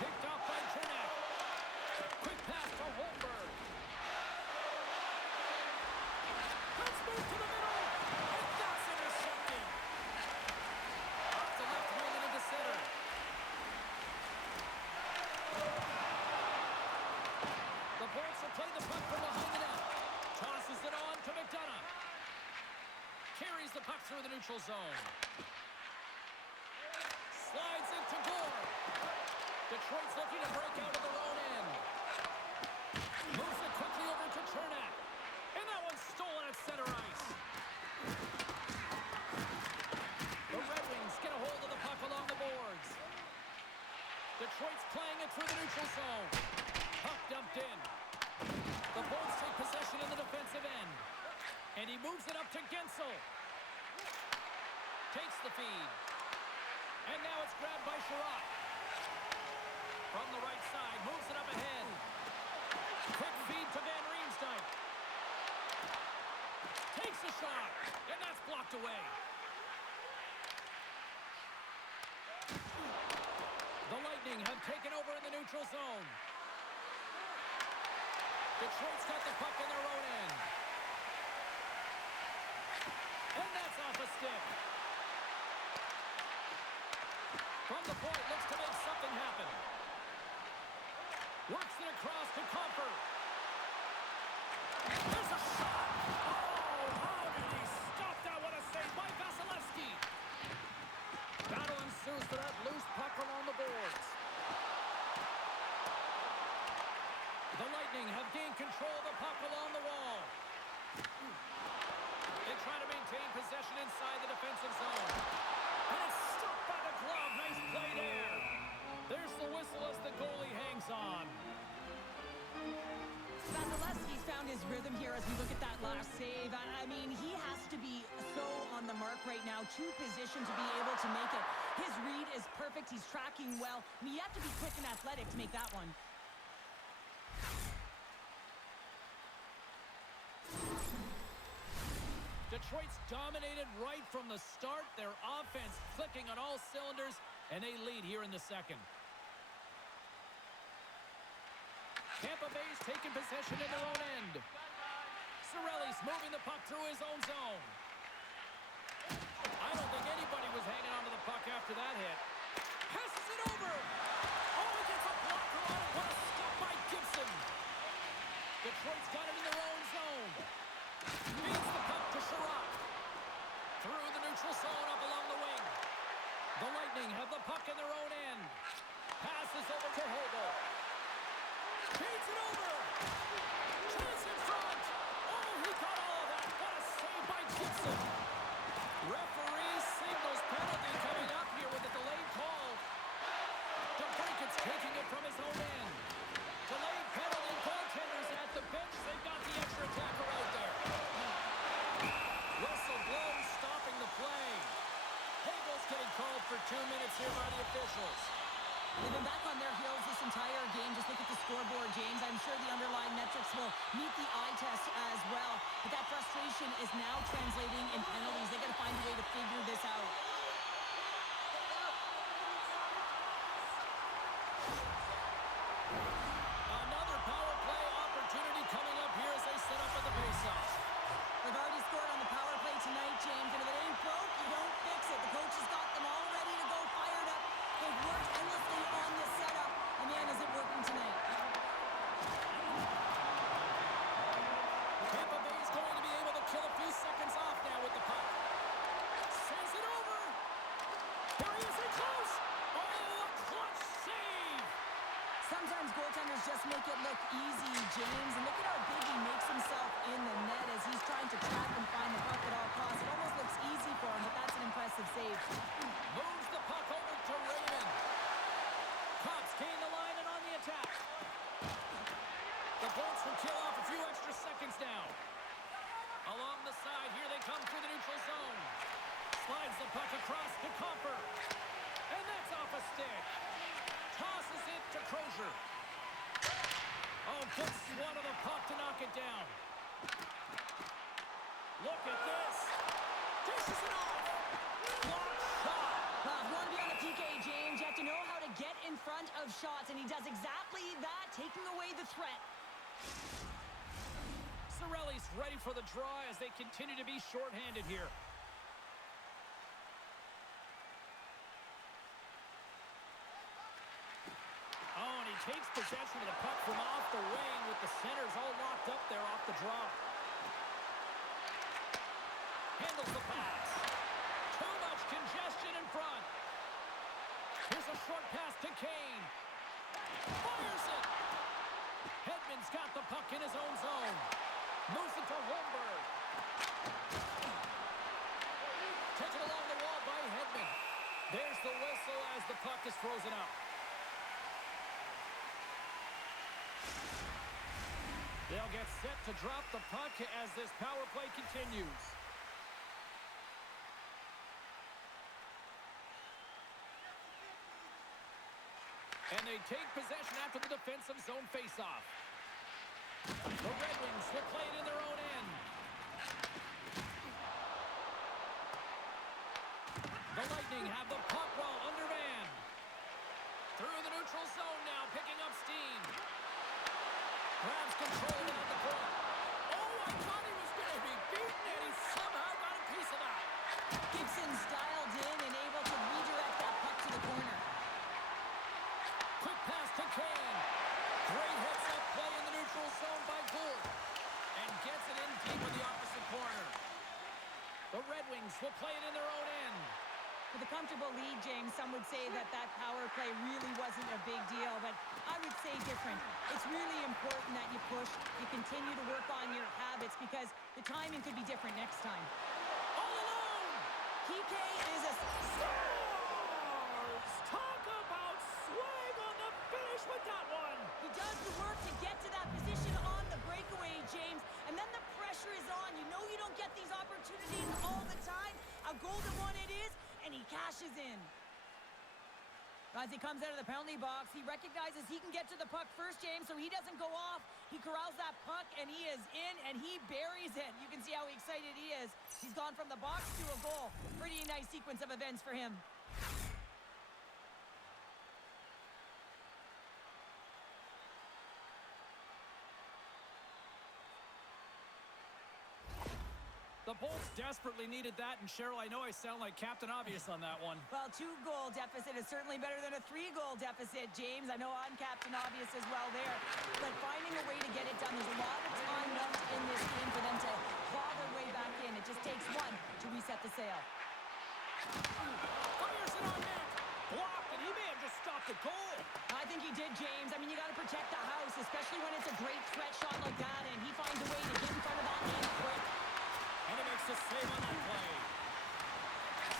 Picked off by Cernak. Quick pass to Holmberg. Let's move to the middle. And that's intercepted. Off the left wing and into center. The Bolts will play the puck from behind the net. Tosses it on to McDonough. Carries the puck through the neutral zone. Slides into Gore. Detroit's looking to break out of their own end. Moves it quickly over to Cernak. And that one's stolen at center ice. The Red Wings get a hold of the puck along the boards. Detroit's playing it through the neutral zone. Puck dumped in. The Bolts take possession in the defensive end. And he moves it up to Gensel. Takes the feed. And now it's grabbed by Sherratt. From the right side, moves it up ahead. Quick feed to Van Riemsdyk. Takes a shot, and that's blocked away. The Lightning have taken over in the neutral zone. Detroit's got the puck in their own end. And that's off a stick. From the point, looks to make something happen. Works it across to Comfort. There's a shot! Oh, how did he stop that? What a save by Vasilevsky! Battle ensues for that loose puck along the boards. The Lightning have gained control of the puck along the wall. They try to maintain possession inside the defensive zone. And it's stopped by the glove. Nice play there. There's the whistle as the goalie hangs on. Vasilevsky's found his rhythm here as we look at that last save. I mean, he has to be so on the mark right now. True position to be able to make it. His read is perfect. He's tracking well. I mean, you have to be quick and athletic to make that one. Detroit's dominated right from the start. Their offense clicking on all cylinders, and they lead here in the second. Tampa Bay's taking possession in their own end. Cirelli's moving the puck through his own zone. I don't think anybody was hanging onto the puck after that hit. Passes it over. Oh, he gets a blocker on it. What a stop by Gibson. Detroit's got it in their own zone. Feeds the puck to Sherratt. Through the neutral zone up along the wing. The Lightning have the puck in their own end. Passes over to Hogel. Feeds it over. Chase in front. Oh, he got all of that. What a save by Gibson. Referee signals penalty coming up here with a delayed call. DeBrincat's taking it from his own end. Delayed penalty. Goaltenders at the bench. They've got the extra attacker out there. Whistle blows, stopping the play. Hagel's getting called for 2 minutes here by the officials. They've been back on their heels this entire game. Just look at the scoreboard, James. I'm sure the underlying metrics will meet the eye test as well. But that frustration is now translating in penalties. They got to find a way to figure this out. Another power play opportunity coming up here as they set up at the faceoff. They've already scored on the power play tonight, James. And if it ain't broke, you don't fix it. The coach has got them all ready to go, fired up. They've worked endlessly on this setup. And man, is it working tonight. Tampa Bay is going to be able to kill a few seconds off now with the puck. Sends it over. Here he is in close. Oh, a clutch save. Sometimes goaltenders just make it look easy, James. And look at how big he makes himself in the net as he's trying to track and find the puck at all costs. It almost looks easy for him, but that's an impressive save. Moves the puck over to Raymond. Cops gain the line and on the attack. The Bolts will kill off a few extra seconds now. Along the side, here they come through the neutral zone. Slides the puck across to Comper. And that's off a stick. Tosses it to Crozier. Oh, good swat of the puck to knock it down. Look at this. Dishes it off. Block shot. Well, if you want to be on the PK, James, you have to know how to get in front of shots, and he does exactly that, taking away the threat. Cirelli's ready for the draw as they continue to be shorthanded here. Oh, and he takes possession of the puck from off the wing with the centers all locked up there off the draw. Handles the pass. Too much congestion in front. Here's a short pass to Kane. Fires it. Hedman's got the puck in his own zone. Moves it to Holmberg. Taken along the wall by Hedman. There's the whistle as the puck is frozen up. They'll get set to drop the puck as this power play continues. And they take possession after the defensive zone faceoff. The Red Wings will play it in their own end. The Lightning have the puck while undermanned. Through the neutral zone now, picking up steam. Grabs control of it at the point. Oh, I thought he was going to be beaten, and he somehow got a piece of that. Gibson's dialed in and able to redirect that puck to the corner. Quick pass to Kane. Great heads-up play in the neutral zone by Gould. And gets it in deep in the opposite corner. The Red Wings will play it in their own end. With a comfortable lead, James, some would say that power play really wasn't a big deal, but I would say different. It's really important that you push, you continue to work on your habits because the timing could be different next time. All alone! PK is a... Stars! Talk about swing on the finish with that one! He does the work to get to that position on the breakaway, James, and then the pressure is on. You know you don't get these opportunities all the time. A golden one it is, and he cashes in. As he comes out of the penalty box, he recognizes he can get to the puck first, James, so he doesn't go off. He corrals that puck, and he is in, and he buries it. You can see how excited he is. He's gone from the box to a goal. Pretty nice sequence of events for him. The Bolts desperately needed that, and Cheryl, I know I sound like Captain Obvious on that one. Well, 2-goal deficit is certainly better than a 3-goal deficit, James. I know I'm Captain Obvious as well there. But finding a way to get it done, there's a lot of time left in this game for them to claw their way back in. It just takes one to reset the sail. Fires it on net. Blocked, and he may have just stopped the goal. I think he did, James. I mean, you got to protect the house, especially when it's a great threat shot like that, and he finds a way to get in front of that man quick. And he makes the save on that play.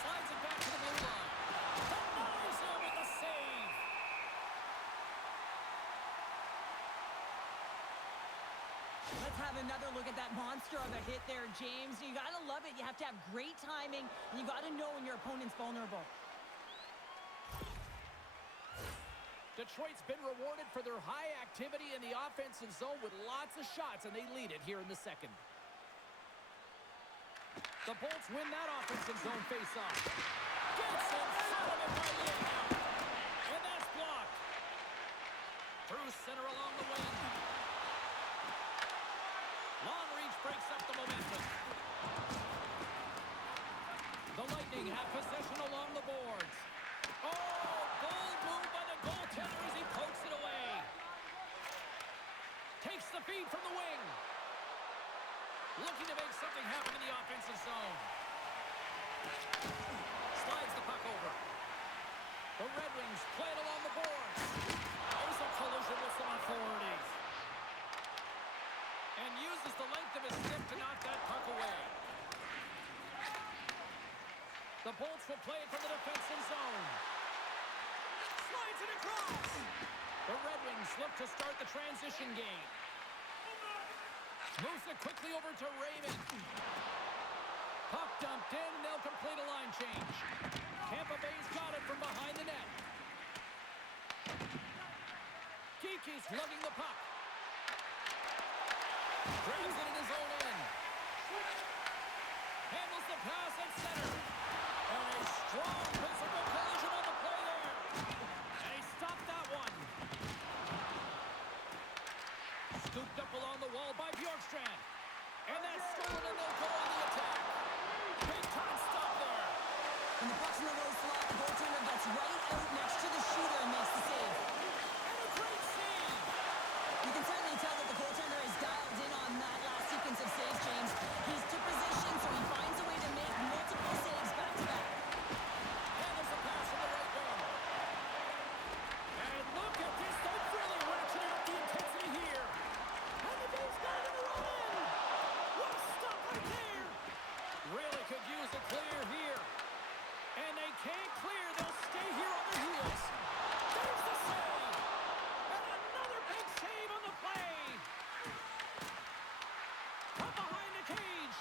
Slides it back to the blue line. Denies him with the save. Let's have another look at that monster of a hit there, James. You got to love it. You have to have great timing, and you got to know when your opponent's vulnerable. Detroit's been rewarded for their high activity in the offensive zone with lots of shots, and they lead it here in the second. The Bolts win that offensive zone faceoff. Gets in front of it by Leon. And that's blocked. Through center along the wing. Long reach breaks up the momentum. The Lightning have possession along the boards. Oh, bold move by the goaltender as he pokes it away. Takes the feed from the wing. Looking to make something happen in the offensive zone. Slides the puck over. The Red Wings play it along the boards. There's a collision with some authorities. And uses the length of his stick to knock that puck away. The Bolts will play it from the defensive zone. Slides it across. The Red Wings look to start the transition game. Moves it quickly over to Raymond. Puck dumped in, and they'll complete a line change. Tampa Bay's got it from behind the net. Kiki's lugging the puck. Grabs it in his own end. Handles the pass at center. And a strong physical collision on the play there. And he stopped that one. Scooped up along the wall by Bjorkstrand. And that's stolen, and they'll go on the attack. Big time stop there. When the puck's in the low slot, the goaltender gets right out next to the shooter and makes the save. And a great save. You can certainly tell that the goaltender is dialed in on that last sequence of saves, James. He's to position, so he finds a way to make multiple saves back-to-back. Handles the pass in the right wing. And look at this. They've really ratcheted up the intensity here. And the Bills got it in the wrong end. What a stop right there. Really could use a clear here. And they can't clear. They'll stay here on their heels. There's the save. And another big save on the play. Up behind the cage.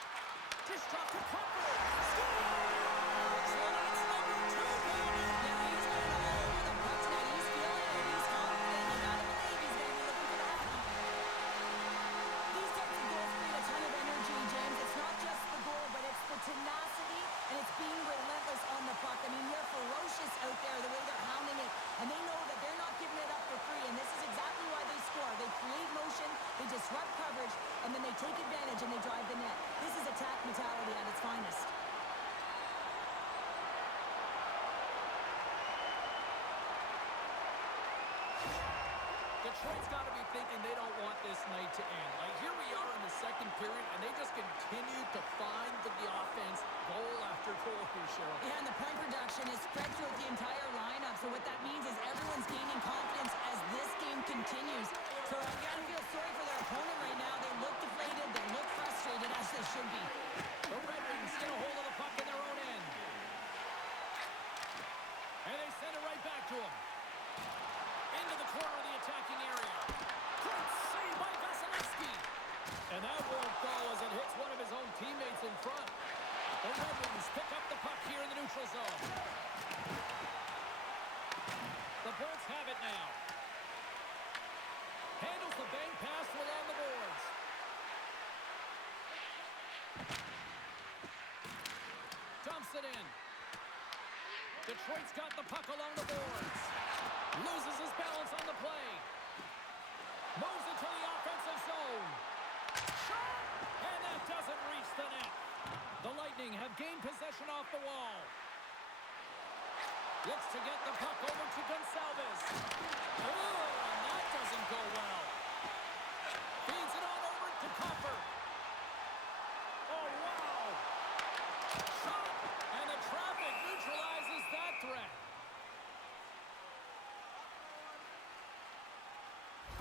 Just dropped a cover. Scores! And it's number 2, baby. Yeah, he's been all over the puck tonight. He's feeling it. He's confident. You gotta believe he's gonna be looking for the hockey. These types of goals create a ton of energy, James. It's not just the goal, but it's the tenacity, and it's being relentless on the puck. I mean, they're ferocious out there, the way they're hounding it, and they know that they're not giving it up for free, and this is exactly why they score. They create motion, they disrupt coverage, and then they take advantage and they drive the net. This is attack mentality at its finest. Detroit's got to be thinking they don't want this night to end. Like, here we are in the second period, and they just continue to find the offense goal after goal here, Cheryl. Yeah, and the point production is spread throughout the entire lineup, so what that means is everyone's gaining confidence as this game continues. So you gotta feel sorry for their opponent right now. They look deflated, they look frustrated, as they should be. The Red Wings get a hold of the puck in their own end. And they send it right back to him. Into the corner of the attacking area. Great save by Vasilevsky. And that won't go as it hits one of his own teammates in front. The Red Wings pick up the puck here in the neutral zone. The Bolts have it now. Handles the bank pass to along the boards. Dumps it in. Detroit's got the puck along the boards. Loses his balance on the play. Moves into the offensive zone. Shot! And that doesn't reach the net. The Lightning have gained possession off the wall. Looks to get the puck over to Gonçalves. Oh, and that doesn't go well. Feeds it on over to Copper. Oh, wow. Shot! And the traffic neutralizes that threat.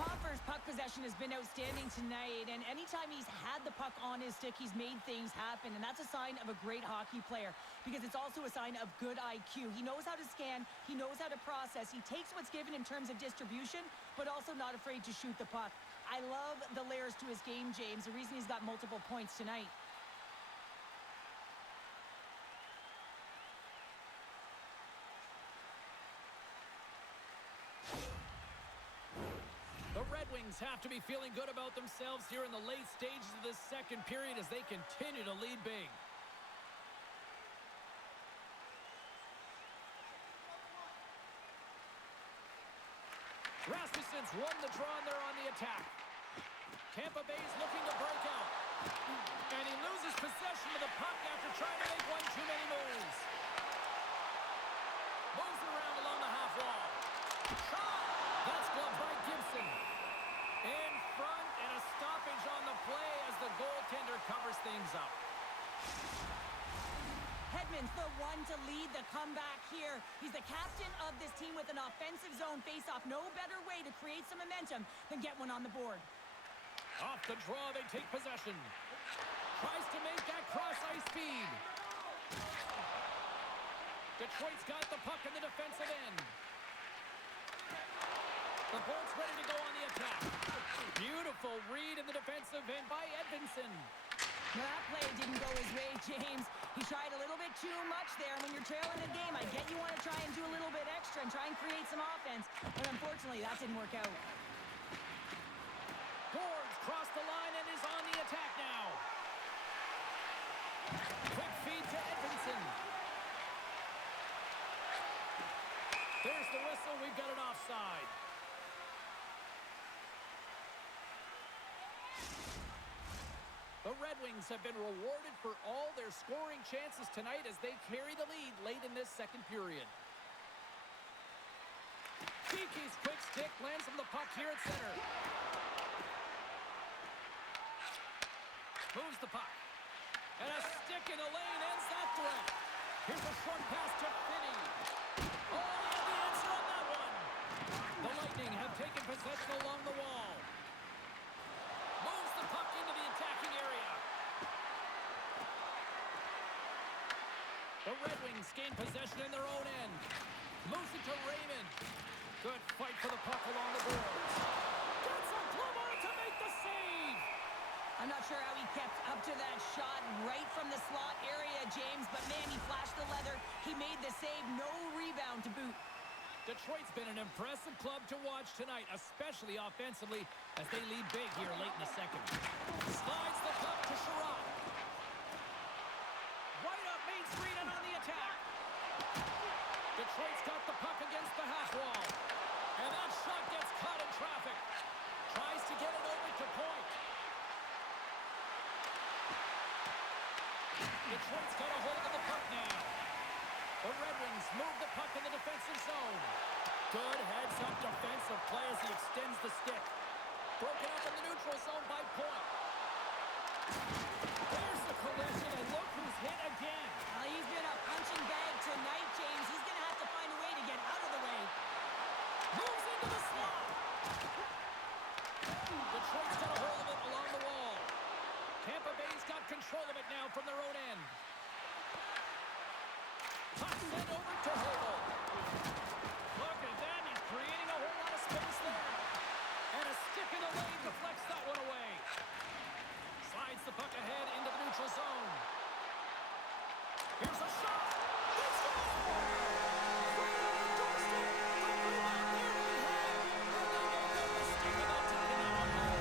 Hoffer's puck possession has been outstanding tonight, and anytime he's had the puck on his stick, he's made things happen, and that's a sign of a great hockey player because it's also a sign of good IQ. He knows how to scan, he knows how to process, he takes what's given in terms of distribution, but also not afraid to shoot the puck. I love the layers to his game, James, the reason he's got multiple points tonight. Wings have to be feeling good about themselves here in the late stages of this second period as they continue to lead big. Rasmussen's won the draw and they're on the attack. Tampa Bay's looking to break out. And he loses possession of the puck after trying to make one too many moves. Moves it around along the half wall. Shot! That's gloved by Gibson. In front and a stoppage on the play as the goaltender covers things up. Hedman's the one to lead the comeback here. He's the captain of this team with an offensive zone faceoff. No better way to create some momentum than get one on the board. Off the draw, they take possession. Tries to make that cross-ice feed. Detroit's got the puck in the defensive end. The board's ready to go on the attack. Beautiful read in the defensive end by Edvinsson. Now that play didn't go his way, James. He tried a little bit too much there. When you're trailing a game, I get you want to try and do a little bit extra and try and create some offense. But unfortunately, that didn't work out. Boards crossed the line and is on the attack now. Quick feed to Edvinsson. There's the whistle. We've got an offside. The Red Wings have been rewarded for all their scoring chances tonight as they carry the lead late in this second period. Kiki's quick stick lands him the puck here at center. Moves the puck. And a stick in the lane ends that threat. Here's a short pass to Finney. Oh, and the answer on that one. The Lightning have taken possession along the wall. Moves the puck into the attacking area. The Red Wings gain possession in their own end. Moves it to Raymond. Good fight for the puck along the boards. Gets a glove on it to make the save. I'm not sure how he kept up to that shot right from the slot area, James, but man, he flashed the leather. He made the save, no rebound to boot. Detroit's been an impressive club to watch tonight, especially offensively, as they lead big here late in the second. Slides the puck to Sherrod. Right up Main Street and on the attack. Detroit's got the puck against the half wall. And that shot gets caught in traffic. Tries to get it over to point. Detroit's got a hold of the puck now. The Red Wings move the puck in the defensive zone. Good heads-up defensive play as he extends the stick. Broken up in the neutral zone by Point. There's the collision, and look who's hit again. Well, he's been a punching bag tonight, James. He's going to have to find a way to get out of the way. Moves into the slot. Detroit's got a hold of it along the wall. Tampa Bay's got control of it now from their own end. Puck sent over to Hobo. Look at that. He's creating a whole lot of space there. And a stick in the lane deflects that one away. Slides the puck ahead into the neutral zone. Here's a shot. It's goal! Right on the doorstep. The rebound there to be had. And they make no mistake about taking that one home.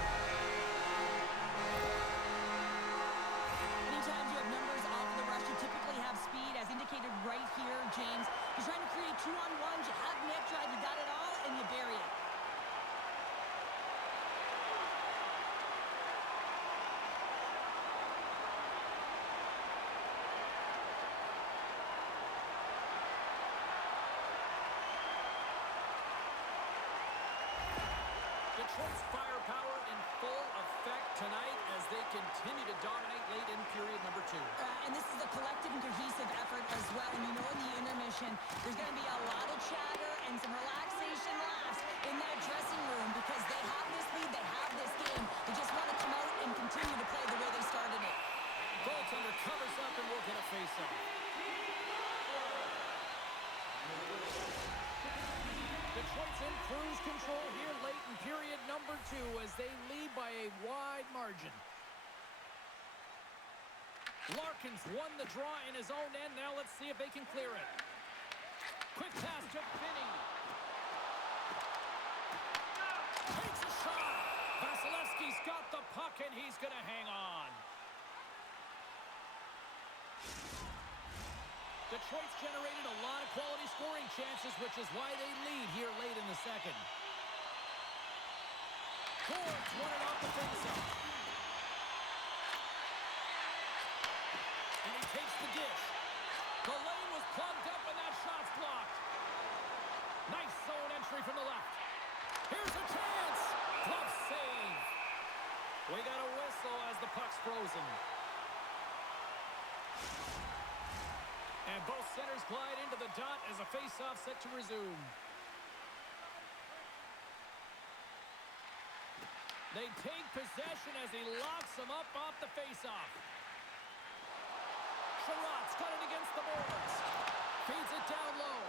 Anytime you have numbers off of the rush, you typically have speed, as indicated right here, James. You're trying to create two-on-ones, you have net drive, you got it all, and you bury it. Detroit's firepower in full effect tonight as they continue to dominate late in period number 2. And this is a collective and cohesive effort as well. And you know in the intermission, there's going to be a lot of chatter and some relaxation laughs in that dressing room because they have this lead, they have this game. They just want to come out and continue to play the way they started it. Goaltender covers up and will get a face-off. Detroit's in cruise control here late in period number 2 as they lead by a wide margin. Larkin's won the draw in his own end. Now let's see if they can clear it. Quick pass to Finney. Takes a shot. He's got the puck, and he's going to hang on. Detroit's generated a lot of quality scoring chances, which is why they lead here late in the second. Ford's won it off the faceoff. And he takes the dish. The lane was plugged up, and that shot's blocked. Nice zone entry from the left. Here's a chance. Glove save. We got a whistle as the puck's frozen. And both centers glide into the dot as a face-off set to resume. They take possession as he locks them up off the face-off. Sherratt's got it against the boards. Feeds it down low.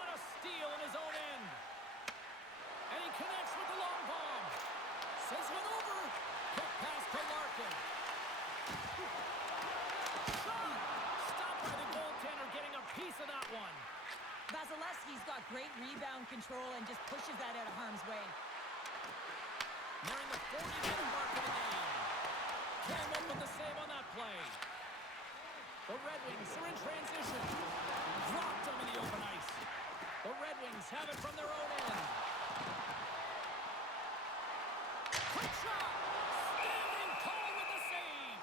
What a steal in his own end. And he connects with the long bomb. Sends one over. Quick pass to Larkin. Shot! Stopped by the goaltender, getting a piece of that one. Vasilevsky's got great rebound control and just pushes that out of harm's way. Nearing the 40-minute mark of the game. Cam up with the save on that play. The Red Wings are in transition. Dropped them in the open ice. The Red Wings have it from their own end. Quick shot! Standing tall with the save.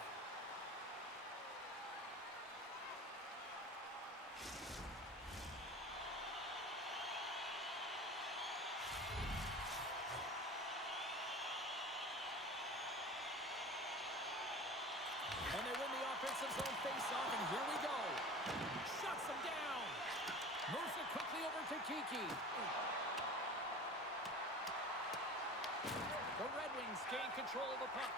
And they win the offensive zone face-off, and here we go. Shuts them down. Moves it quickly over to Kiki. The Red Wings gain control of the puck.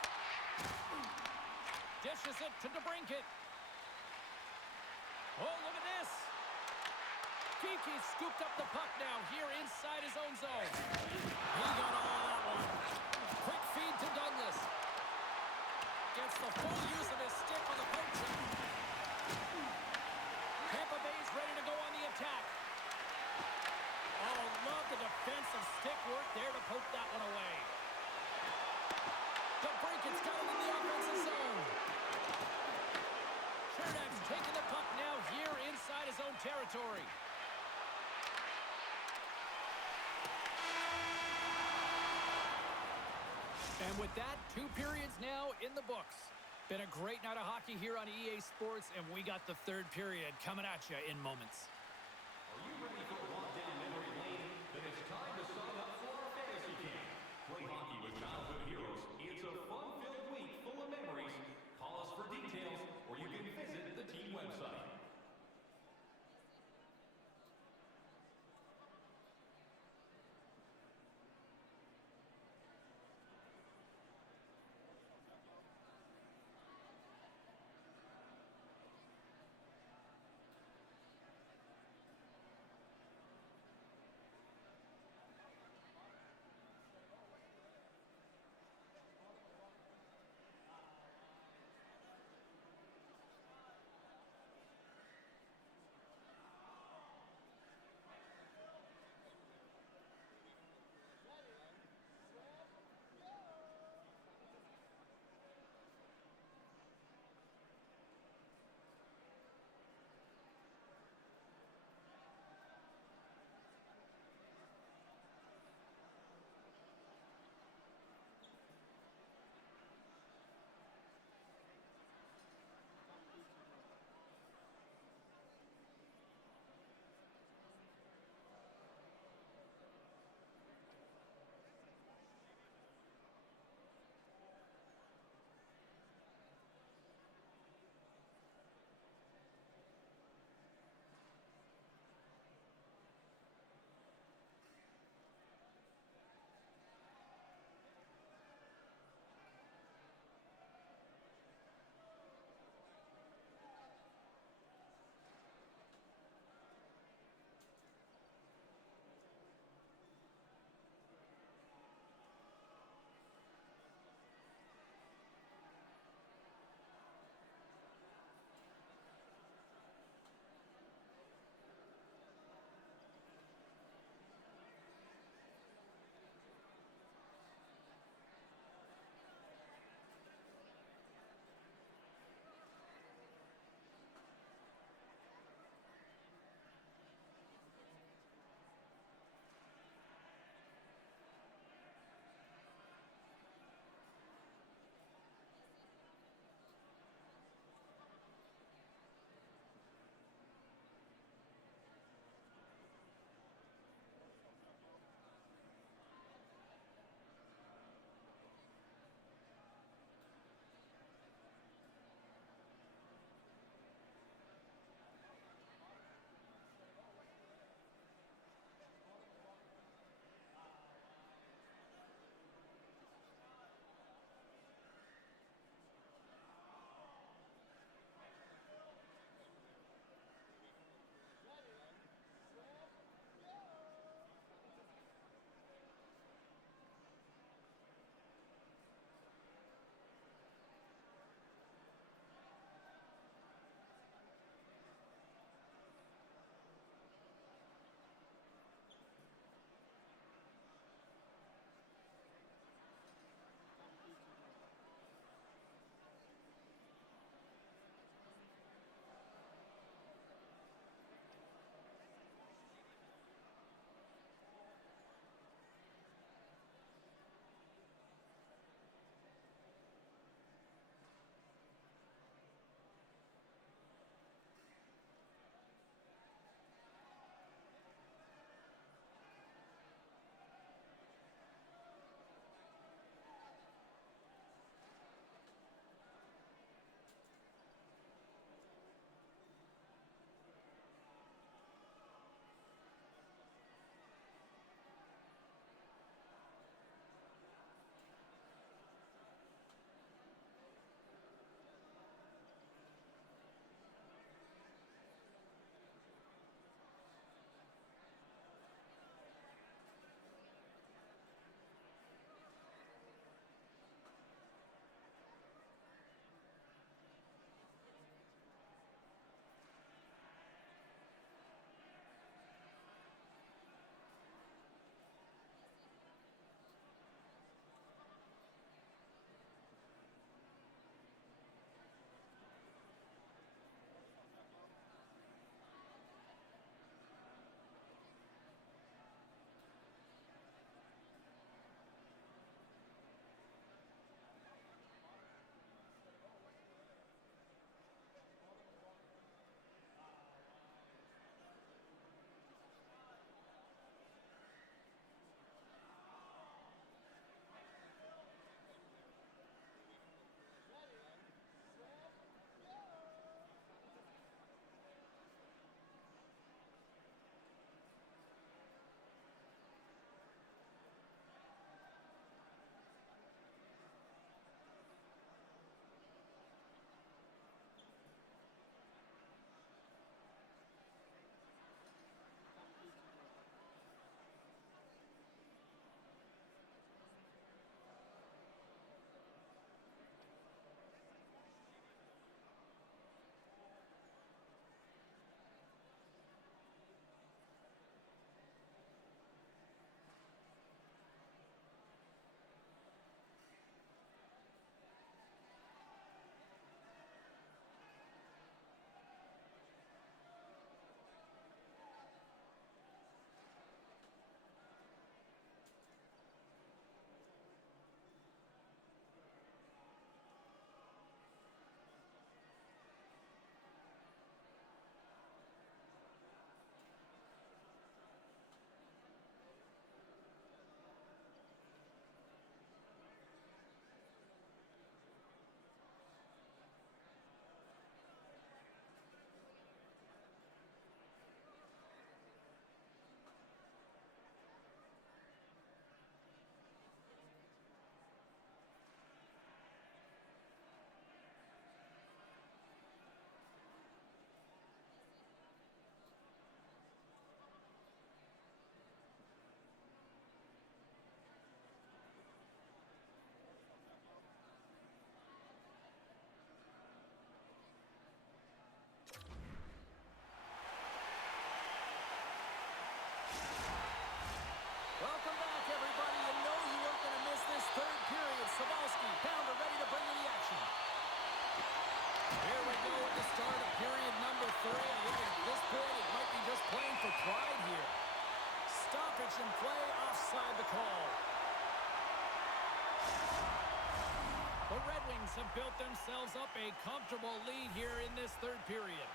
Dishes it to DeBrincat. Oh, look at this. Kiki scooped up the puck now here inside his own zone. He got all of that one. Quick feed to Douglas. Gets the full use of his stick on the poke check. Tampa Bay's ready to go on the attack. Oh, love the defensive stick work there to poke that one away. DeBrincat's got it in the offensive zone. Chernak's taking the puck now here inside his own territory. And with that, 2 periods now in the books. Been a great night of hockey here on EA Sports, and we got the 3rd period coming at you in moments. Are you ready for a walk down memory lane? Then it's time to sign up for our fantasy camp. Play hockey with childhood heroes. It's a fun-filled week full of memories. Call us for details, or you can visit the team website. tried here. Stoppage in play, offside the call. The Red Wings have built themselves up a comfortable lead here in this third period.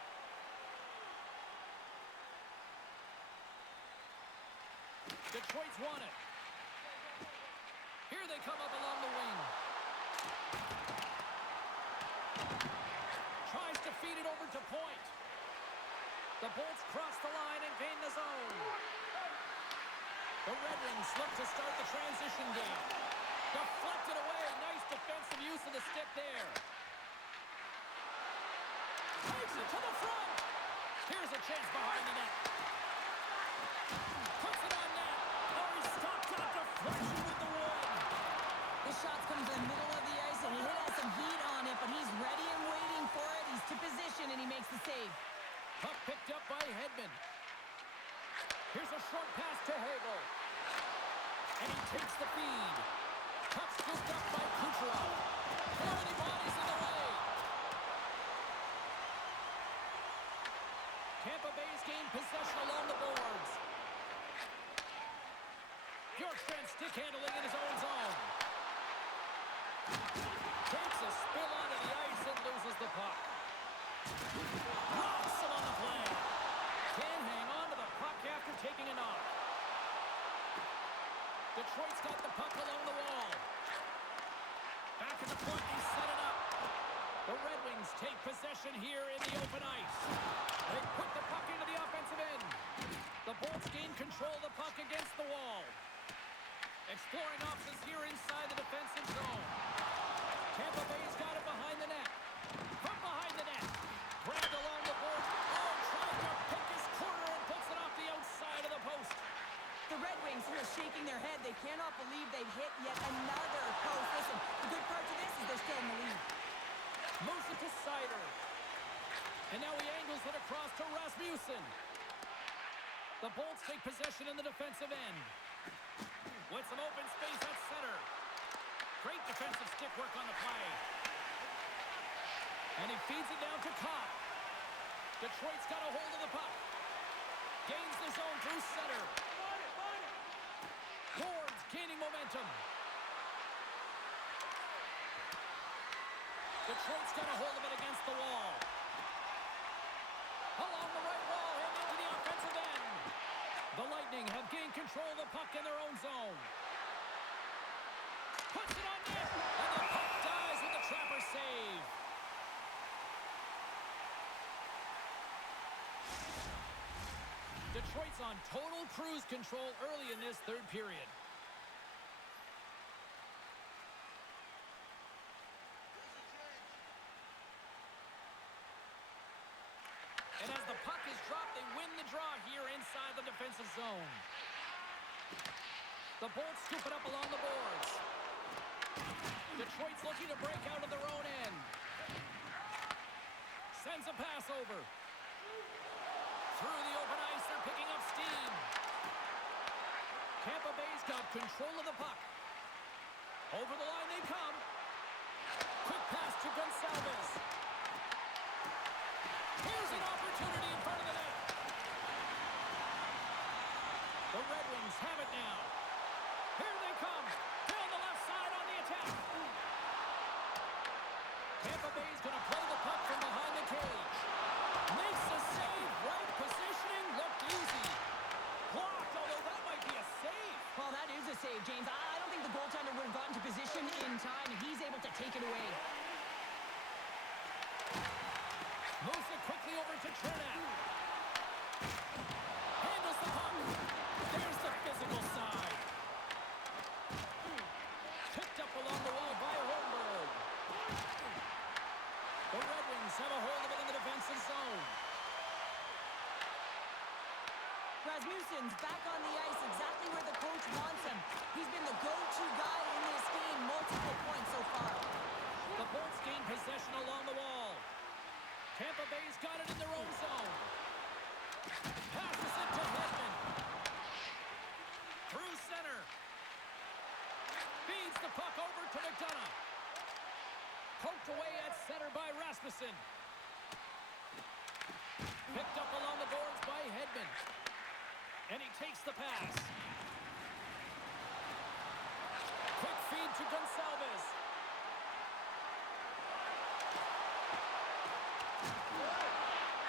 Detroit's won it. Here they come up along the wing. Tries to feed it over to point. The Bolts cross the line and gain the zone. The Red Wings look to start the transition game. Deflected away. Nice defensive use of the stick there. Takes it to the front. Here's a chance behind the net. Puts it on net. Oh, he stopped that deflection with the wood. The shot's coming to the middle of the ice, and he has some heat on it, but he's ready and waiting for it. He's to position, and he makes the save. Puck picked up by Hedman. Here's a short pass to Hagel. And he takes the feed. Puck scooped up by Kucherov. How many bodies in the way? Tampa Bay's gained possession along the boards. Bjorkstrand stick handling in his own zone. Takes a spill onto the ice and loses the puck. Rocks him on the play. Can't hang on to the puck after taking a knock. Detroit's got the puck along the wall. Back at the point, he set it up. The Red Wings take possession here in the open ice. They put the puck into the offensive end. The Bolts gain control of the puck against the wall. Exploring options here inside the defensive zone. Tampa Bay's got it behind the net. From behind the net. Grabbed along the board. Oh, trying to pick his corner and puts it off the outside of the post. The Red Wings are shaking their head. They cannot believe they've hit yet another post. Listen, the good part to this is they're still in the lead. Moves it to Seider. And now he angles it across to Rasmussen. The Bolts take possession in the defensive end. With some open space at center. Great defensive stick work on the play. And he feeds it down to Kopp. Detroit's got a hold of the puck. Gains the zone through center. Boards gaining momentum. Detroit's got a hold of it against the wall. Along the right wall and into the offensive end. The Lightning have gained control of the puck in their own zone. Puts it on net. And the puck dies with the Trapper save. Detroit's on total cruise control early in this third period. And as the puck is dropped, they win the draw here inside the defensive zone. The Bolts scoop it up along the boards. Detroit's looking to break out of their own end. Sends a pass over. Through the open ice, they're picking up steam. Tampa Bay's got control of the puck. Over the line they come. Quick pass to Gonçalves. Here's an opportunity in front of the net. The Red Wings have it now. Here they come. Down the left side on the attack. Tampa Bay's going to play the puck from behind the cage. Makes the save. Right positioning. Looked easy. Blocked, although that might be a save. Well, that is a save, James. I don't think the goaltender would have gotten to position in time, and he's able to take it away. Moves it quickly over to Chernak. Handles the puck. There's the physical side. Picked up along the wall by Holmberg. The Red Wings have a hold of it in the defensive zone. Rasmussen's back on the ice exactly where the coach wants him. He's been the go-to guy in this game, multiple points so far. The Bolts gain possession along the wall. Tampa Bay's got it in their own zone. Passes it to Hedman. Through center. Feeds the puck over to McDonough. Poked away at center by Rasmussen. Picked up along the boards by Hedman. And he takes the pass. Quick feed to Gonçalves.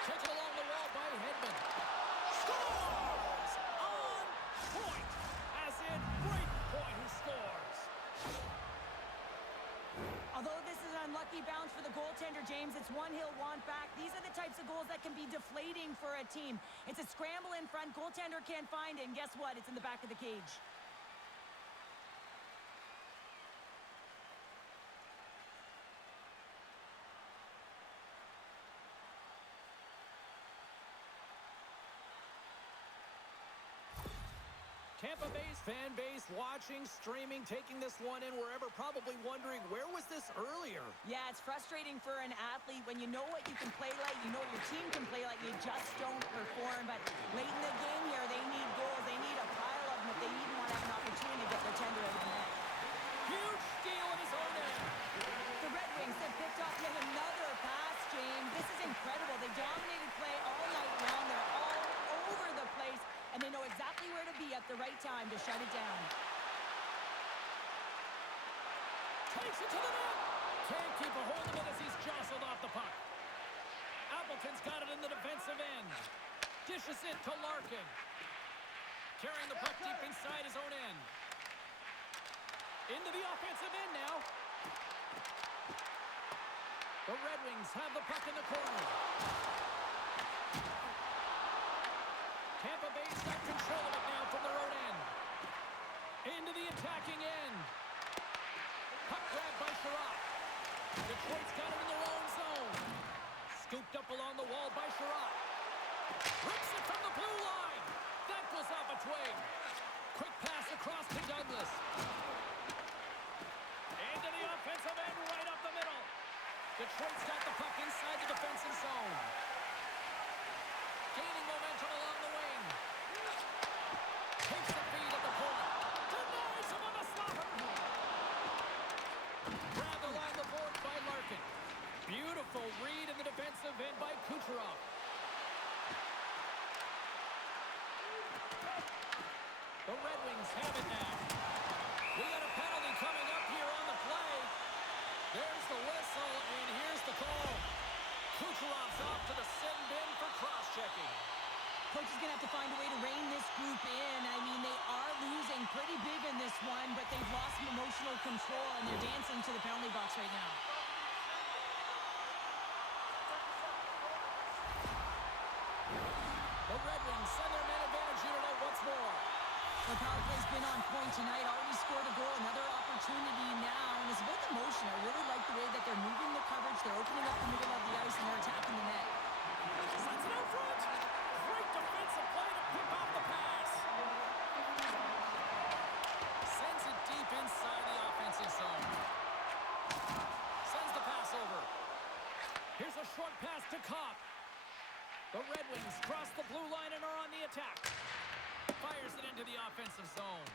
Taken along the wall by Hedman. Scores! On point! As in, break point, he scores. Although this is an unlucky bounce for the goaltender, James, it's one he'll want back. These are the types of goals that can be deflating for a team. It's a scramble in front. Goaltender can't find it, and guess what? It's in the back of the cage. Tampa Bay's fan base watching, streaming, taking this one in wherever, probably wondering, where was this earlier? Yeah, it's frustrating for an athlete when you know what you can play like, you know what your team can play like, you just don't perform. But late in the game here, they need goals. They need a pile of them if they even want to have an opportunity to get their tender out of the net. Huge steal in his own end. The Red Wings have picked up yet another pass, James. This is incredible. They dominated play all night long. They're all over the place, and they know exactly where to be at the right time to shut it down. Takes it to the net. Can't keep a hold of it as he's jostled off the puck. Appleton's got it in the defensive end. Dishes it to Larkin. Carrying the puck deep inside his own end. Into the offensive end now. The Red Wings have the puck in the corner. Tampa Bay's got control of it now from their own end. Into the attacking end. Puck grab by Sherratt. Detroit's got it in their own zone. Scooped up along the wall by Sherratt. Rips it from the blue line. That goes off a twig. Quick pass across to Douglas. Into the offensive end, right up the middle. Detroit's got the puck inside the defensive zone. Gaining momentum along the wing. Takes the feed at the point. Denies him on the slapper. Grabbed along the board by Larkin. Beautiful read in the defensive end by Kucherov. The Red Wings have it now. We got a penalty coming up here on the play. There's the whistle, and here's the call. Kucherov's off to the sin bin for cross-checking. Coach is going to have to find a way to rein this group in. I mean, they are losing pretty big in this one, but they've lost emotional control, and they're dancing to the penalty box right now. The Red Wings send their man advantage unit out once more. The power play's been on point tonight, already scored a goal, another opportunity now, and it's about the motion. I really like the way that they're moving the coverage, they're opening up the middle of the ice, and they're attacking the net. Sends it out front. Great defensive play to pick off the pass. Sends it deep inside the offensive zone. Sends the pass over. Here's a short pass to Kopp. The Red Wings cross the blue line and are on the attack. Fires it into the offensive zone.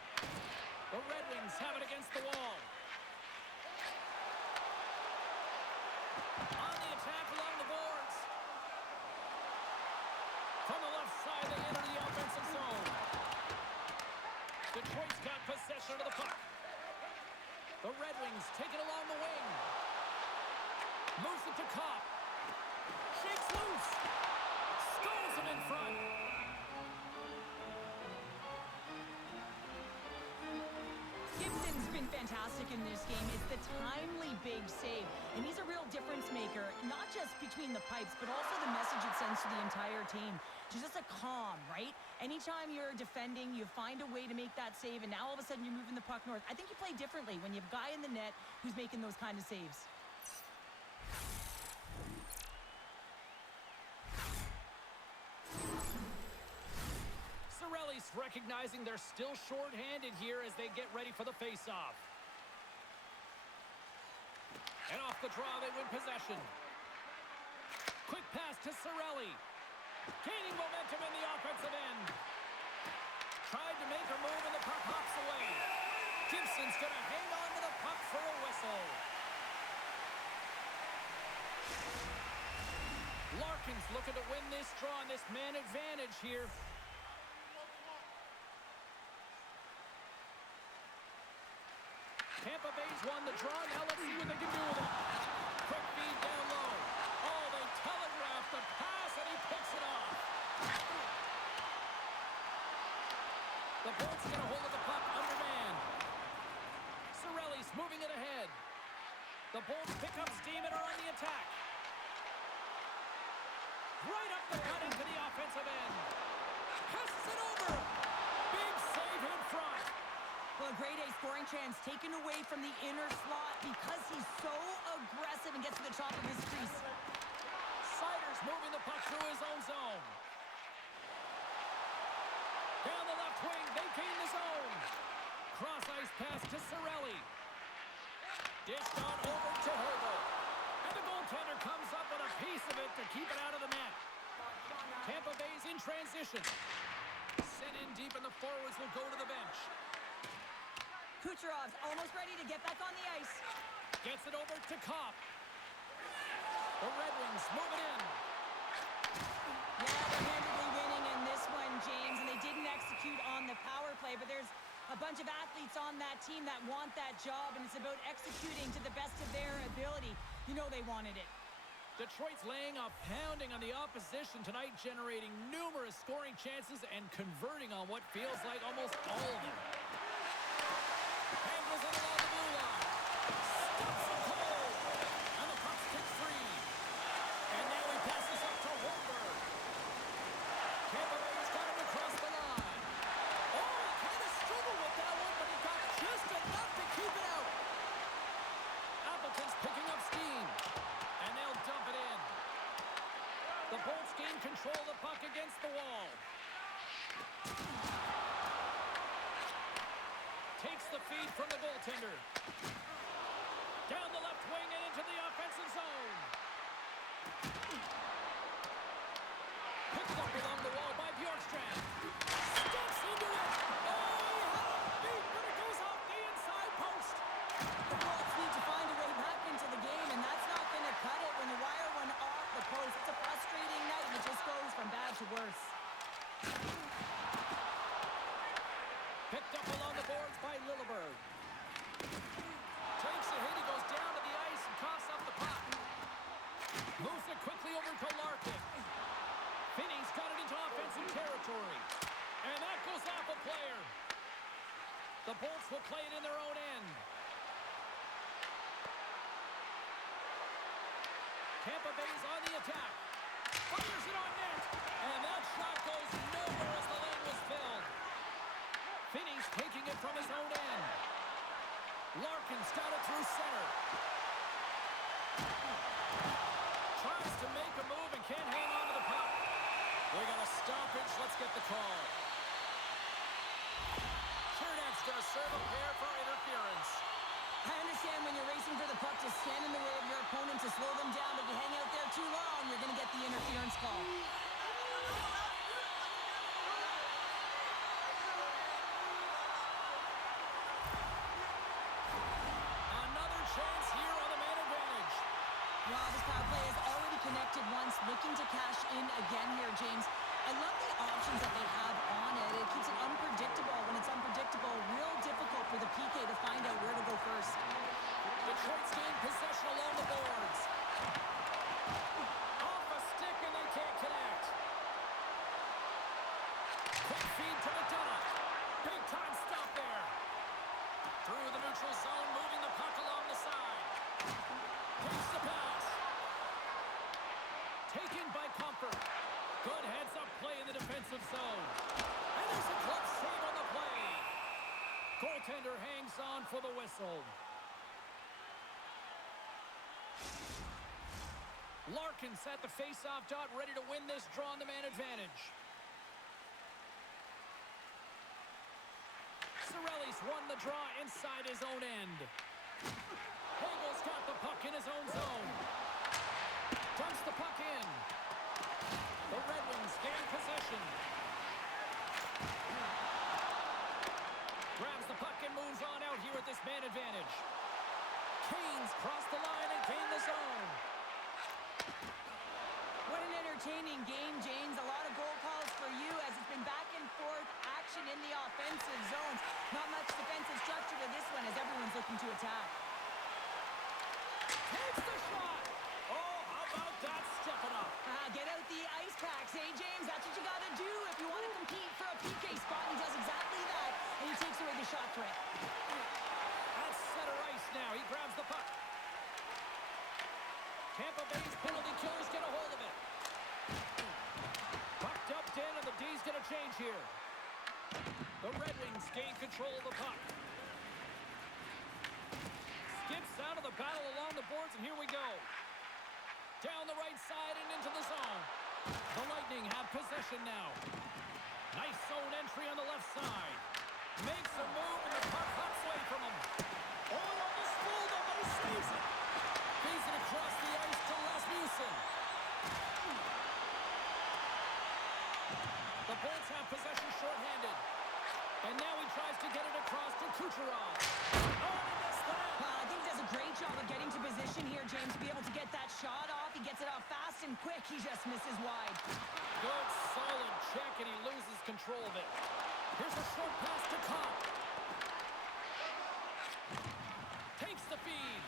The Red Wings have it against the wall. On the attack along the boards. From the left side, they enter the offensive zone. Detroit's got possession of the puck. The Red Wings take it along the wing. Moves it to Kopp. Shakes loose. Skulls him in front. Gibson's been fantastic in this game. It's the timely big save, and he's a real difference maker, not just between the pipes, but also the message it sends to the entire team. Just a calm, right? Anytime you're defending, you find a way to make that save, and now all of a sudden you're moving the puck north. I think you play differently when you have a guy in the net who's making those kind of saves. Cirelli's recognizing they're still short-handed here as they get ready for the face-off. And off the draw, they win possession. Quick pass to Cirelli. Gaining momentum in the offensive end. Tried to make a move, and the puck hops away. Gibson's going to hang on to the puck for a whistle. Larkin's looking to win this draw on this man advantage here. won the draw. Now let's see what they can do with it. Quick feed down low. Oh, they telegraphed the pass, and he picks it off. The Bolts get a hold of the puck undermanned. Cirelli's moving it ahead. The Bolts pick up steam and are on the attack. Right up the cut into the offensive end. Passes it over. Big save in front. Well, a grade A scoring chance taken away from the inner slot because he's so aggressive and gets to the top of his crease. Siders moving the puck through his own zone. Down the left wing, they gain the zone. Cross-ice pass to Cirelli. Dished on over to Herbo. And the goaltender comes up with a piece of it to keep it out of the net. Tampa Bay's in transition. Sent in deep, and the forwards will go to the bench. Kucherov's almost ready to get back on the ice. Gets it over to Kopp. The Red Wings move it in. Yeah, they're handedly winning in this one, James, and they didn't execute on the power play, but there's a bunch of athletes on that team that want that job, and it's about executing to the best of their ability. You know they wanted it. Detroit's laying a pounding on the opposition tonight, generating numerous scoring chances and converting on what feels like almost all of them. Angles it along the blue line. Stops it cold. And the puck's kicked free. And now he passes up to Holmberg. Tampa Bay's got him across the line. Oh, he kind of struggled with that one, but he got just enough to keep it out. Appleton's picking up steam. And they'll dump it in. The Bolts gain control of the puck against the wall. Takes the feed from the goaltender. Down the left wing and into the offensive zone. Picked up along the wall by Bjorkstrand. Steps into it. Oh, he had a beat, but it goes off the inside post. The Bolts need to find a way back into the game, and that's not going to cut it when the wire went off the post. It's a frustrating night, and it just goes from bad to worse. Picked up along the boards by Lilleberg. Takes a hit, he goes down to the ice and coughs up the puck. Moves it quickly over to Larkin. Finney's got it into offensive territory. And that goes off a player. The Bolts will play it in their own end. Tampa Bay's on the attack. Fires it on net. And that shot goes nowhere as the lane was filled. Finney's taking it from his own end. Larkin's got it through center. Tries to make a move and can't hang on to the puck. We got a stoppage. Let's get the call. Chernet's going to serve a pair for interference. I understand when you're racing for the puck to stand in the way of your opponent to slow them down, but you hang out there too long, you're going to get the interference call. Another chance here on the man advantage. Well, this power play has already connected once, looking to cash in again here, James. I love the options that they have on it. It keeps it unpredictable. When it's unpredictable, real difficult for the PK to find out where to go first. Detroit's gained possession along the boards. Off a stick and they can't connect. Quick feed to McDonough. Big time stop there. Through the neutral zone, moving the puck along the side. Takes the pass. Taken by Comfort. Good heads-up play in the defensive zone. And there's a glove save on the play. Goaltender hangs on for the whistle. Larkin's at the face-off dot, ready to win this draw on the man advantage. Cirelli's won the draw inside his own end. Hagel's got the puck in his own zone. Dumps the puck in. The Red Wings gain possession. Grabs the puck and moves on out here at this man advantage. Canes cross the line and gain the zone. What an entertaining game, James. A lot of goal calls for you as it's been back and forth action in the offensive zones. Not much defensive structure to this one as everyone's looking to attack. Takes the shot. Oh, how about that stepping up? Get out the ice packs, hey, James? That's what you got to do if you want to compete for a PK spot. He does exactly that, and he takes away the shot threat. At center ice now. He grabs the puck. Tampa Bay's penalty killers get a hold of it. Puck dumped in, and the D's going to change here. The Red Wings gain control of the puck. Skips out of the battle along the boards, and here we go. Down the right side and into the zone. The Lightning have possession now. Nice zone entry on the left side. Makes a move, and the puck hops away from him. Oh, he almost fooled him, but he saves it. Feeds it across the ice to Rasmussen. The Bolts have possession shorthanded. And now he tries to get it across to Kucherov. Oh, he missed that. I think he does a great job of getting to position here, James, to be able to get that shot off. He gets it off fast and quick. He just misses wide. Good, solid check, and he loses control of it. Here's a short pass to Kopp. Takes the feed.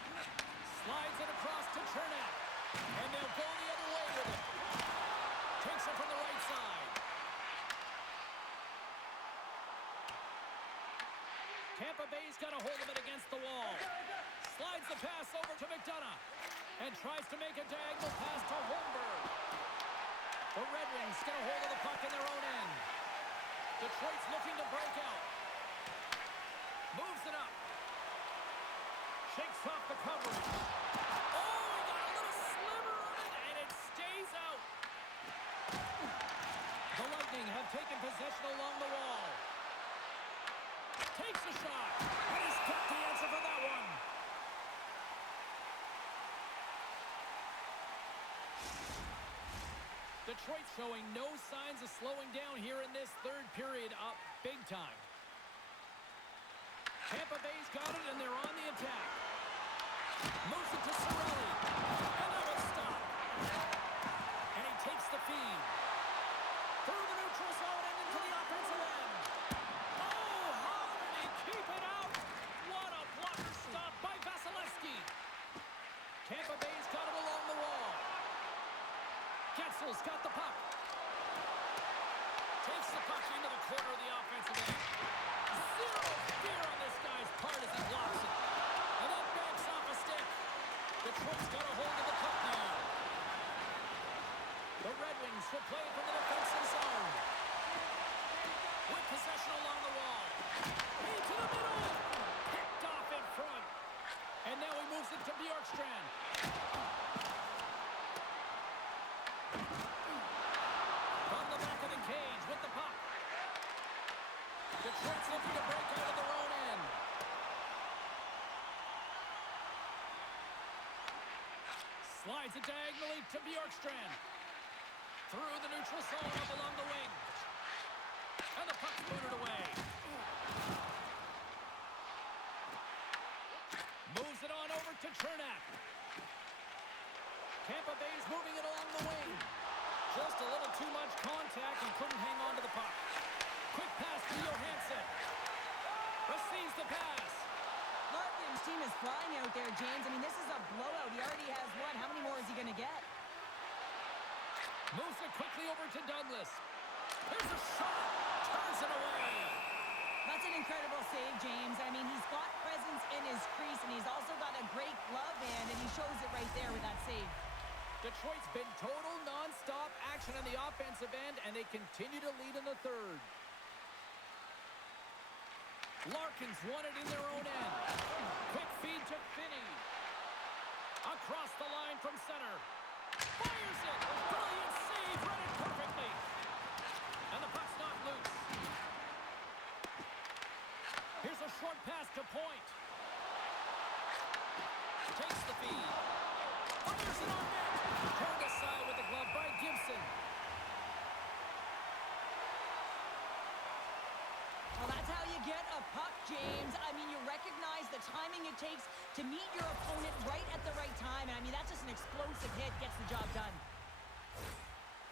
Slides it across to Chernak. And they'll go the other way with it. Takes it from the right side. Tampa Bay's got a hold of it against the wall. Slides the pass over to McDonough. And tries to make a diagonal pass to Holmberg. The Red Wings get a hold of the puck in their own end. Detroit's looking to break out. Moves it up. Shakes off the coverage. Oh, he got a little sliver on it, and it stays out. The Lightning have taken possession along the wall. Takes a shot, and he's got the answer for that one. Detroit showing no signs of slowing down here in this third period, up big time. Tampa Bay's got it, and they're on the attack. Moves it to Cirelli, and that will stop. And he takes the feed. Through the neutral zone and into the offensive end. Oh, how did he keep it out? What a blocker stop by Vasilevsky. Tampa Bay's got it along the wall. Getzel's got the puck. Takes the puck into the corner of the offensive end. Zero fear on this guy's part as he blocks it. And that backs off a stick. Detroit's got a hold of the puck now. The Red Wings will play from the defensive zone. With possession along the wall. Into the middle. Picked off in front. And now he moves it to Bjorkstrand. From the back of the cage with the puck. Detroit's looking to break out of their own end. Slides it diagonally to Bjorkstrand. Through the neutral zone up along the wing. And the puck's booted away. Moves it on over to Chernak. Tampa Bay's moving it along the wing. Just a little too much contact and couldn't hang on to the puck. Quick pass to Johansson. Receives the pass. Larkin's team is flying out there, James. I mean, this is a blowout. He already has one. How many more is he going to get? Moves it quickly over to Douglas. Here's a shot. Turns it away. That's an incredible save, James. I mean, he's got presence in his crease, and he's also got a great glove hand, and he shows it right there with that save. Detroit's been total non-stop action on the offensive end, and they continue to lead in the third. Larkin's won it in their own end. Quick feed to Finney. Across the line from center. Fires it. Brilliant save. Read it perfectly. And the puck's not loose. Here's a short pass to Point. Takes the feed. Fires it on net. Turned aside with the glove by Gibson. Well, that's how you get a puck, James. I mean, you recognize the timing it takes to meet your opponent right at the right time. And I mean, that's just an explosive hit. Gets the job done.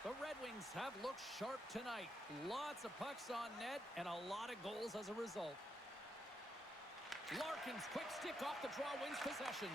The Red Wings have looked sharp tonight. Lots of pucks on net and a lot of goals as a result. Larkin's quick stick off the draw wins possession.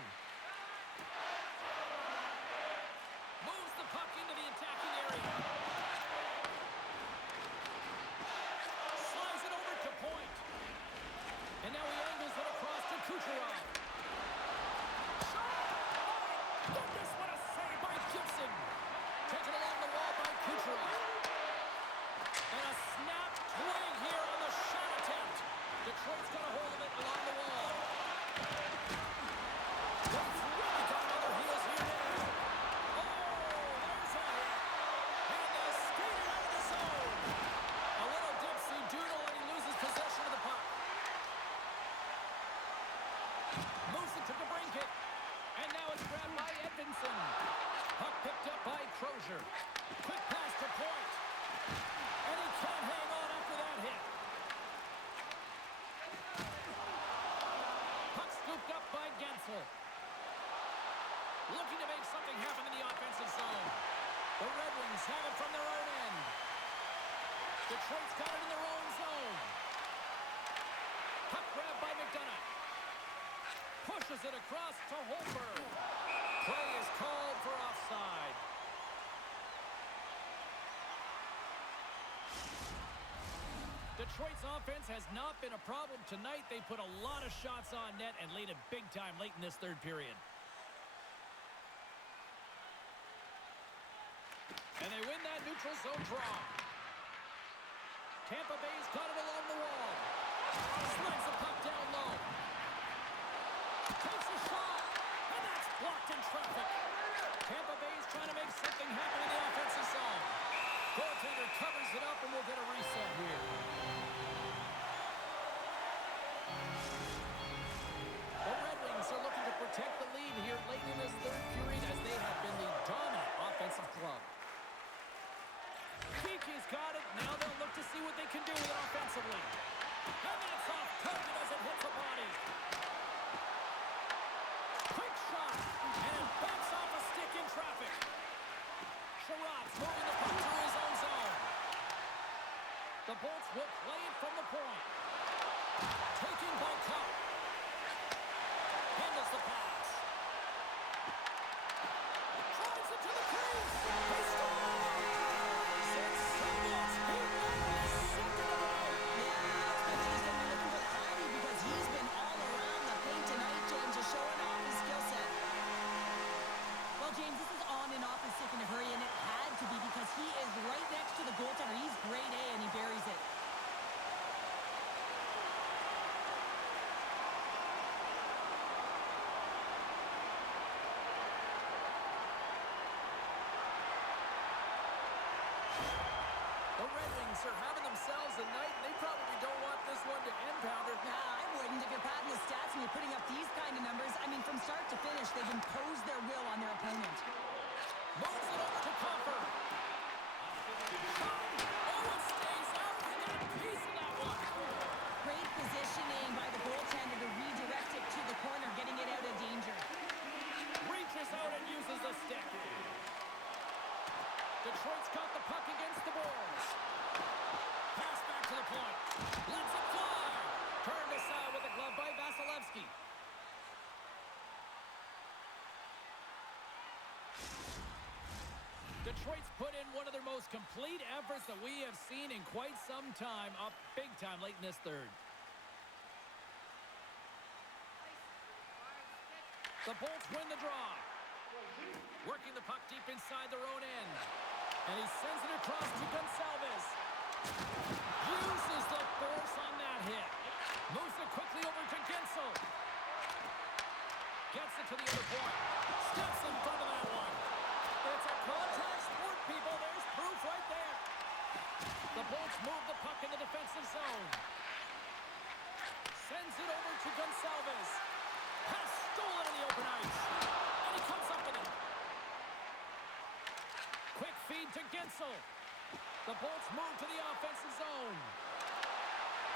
danger. Quick pass to point. And he can't hang on after that hit. Puck scooped up by Gensel. Looking to make something happen in the offensive zone. The Red Wings have it from their own end. Detroit's got it in their own zone. Puck grab by McDonough. Pushes it across to Holmberg. Play is called for offside. Detroit's offense has not been a problem tonight. They put a lot of shots on net and laid it big time late in this third period. And they win that neutral zone draw. Tampa Bay's got it along the wall. Slides the puck down low. Takes a shot. And that's blocked in traffic. Tampa Bay's trying to make something happen in the offensive zone. Goaltender covers it up and we'll get a reset here. The Red Wings are looking to protect the lead here late in this third period as they have been the dominant offensive club. Kiki's got it. Now they'll look to see what they can do with it offensively. And that's off target as it hits the body. Quick shot. And it bounced off a stick in traffic. Sherrod's moving the puck through his own zone. The Bolts will play it from the point. Taken by Cup. Handles the pass. Drives it to the crease. He scores! James, this is on and off his stick in a hurry, and it had to be because he is right next to the goaltender. He's grade A, and he buries it. The Red Wings are having themselves a night, and they probably don't want this one to end, Pounder. Nah, I wouldn't. If you're padding the stats and you're putting up these kind of numbers, I mean, from start to finish, they've imposed their will on their opponent. Moves it over to Coffer. Oh, it stays out. He got a piece of that one. Great positioning by the goaltender to redirect it to the corner, getting it out of danger. Reaches out and uses the stick. Detroit's got the puck against the boards. Pass back to the point. Lets it fly. Turned aside with a glove by Vasilevsky. Detroit's put in one of their most complete efforts that we have seen in quite some time, up big time late in this third. The Bolts win the draw. Working the puck deep inside their own end. And he sends it across to Gonçalves. Uses the force on that hit. Moves it quickly over to Gensel. Gets it to the other point. Steps in front of that one. It's a contact sport, people. There's proof right there. The Bolts move the puck in the defensive zone. Sends it over to Gonçalves. Pass stolen in the open ice. And he comes up with it. Quick feed to Gensel. The Bolts move to the offensive zone.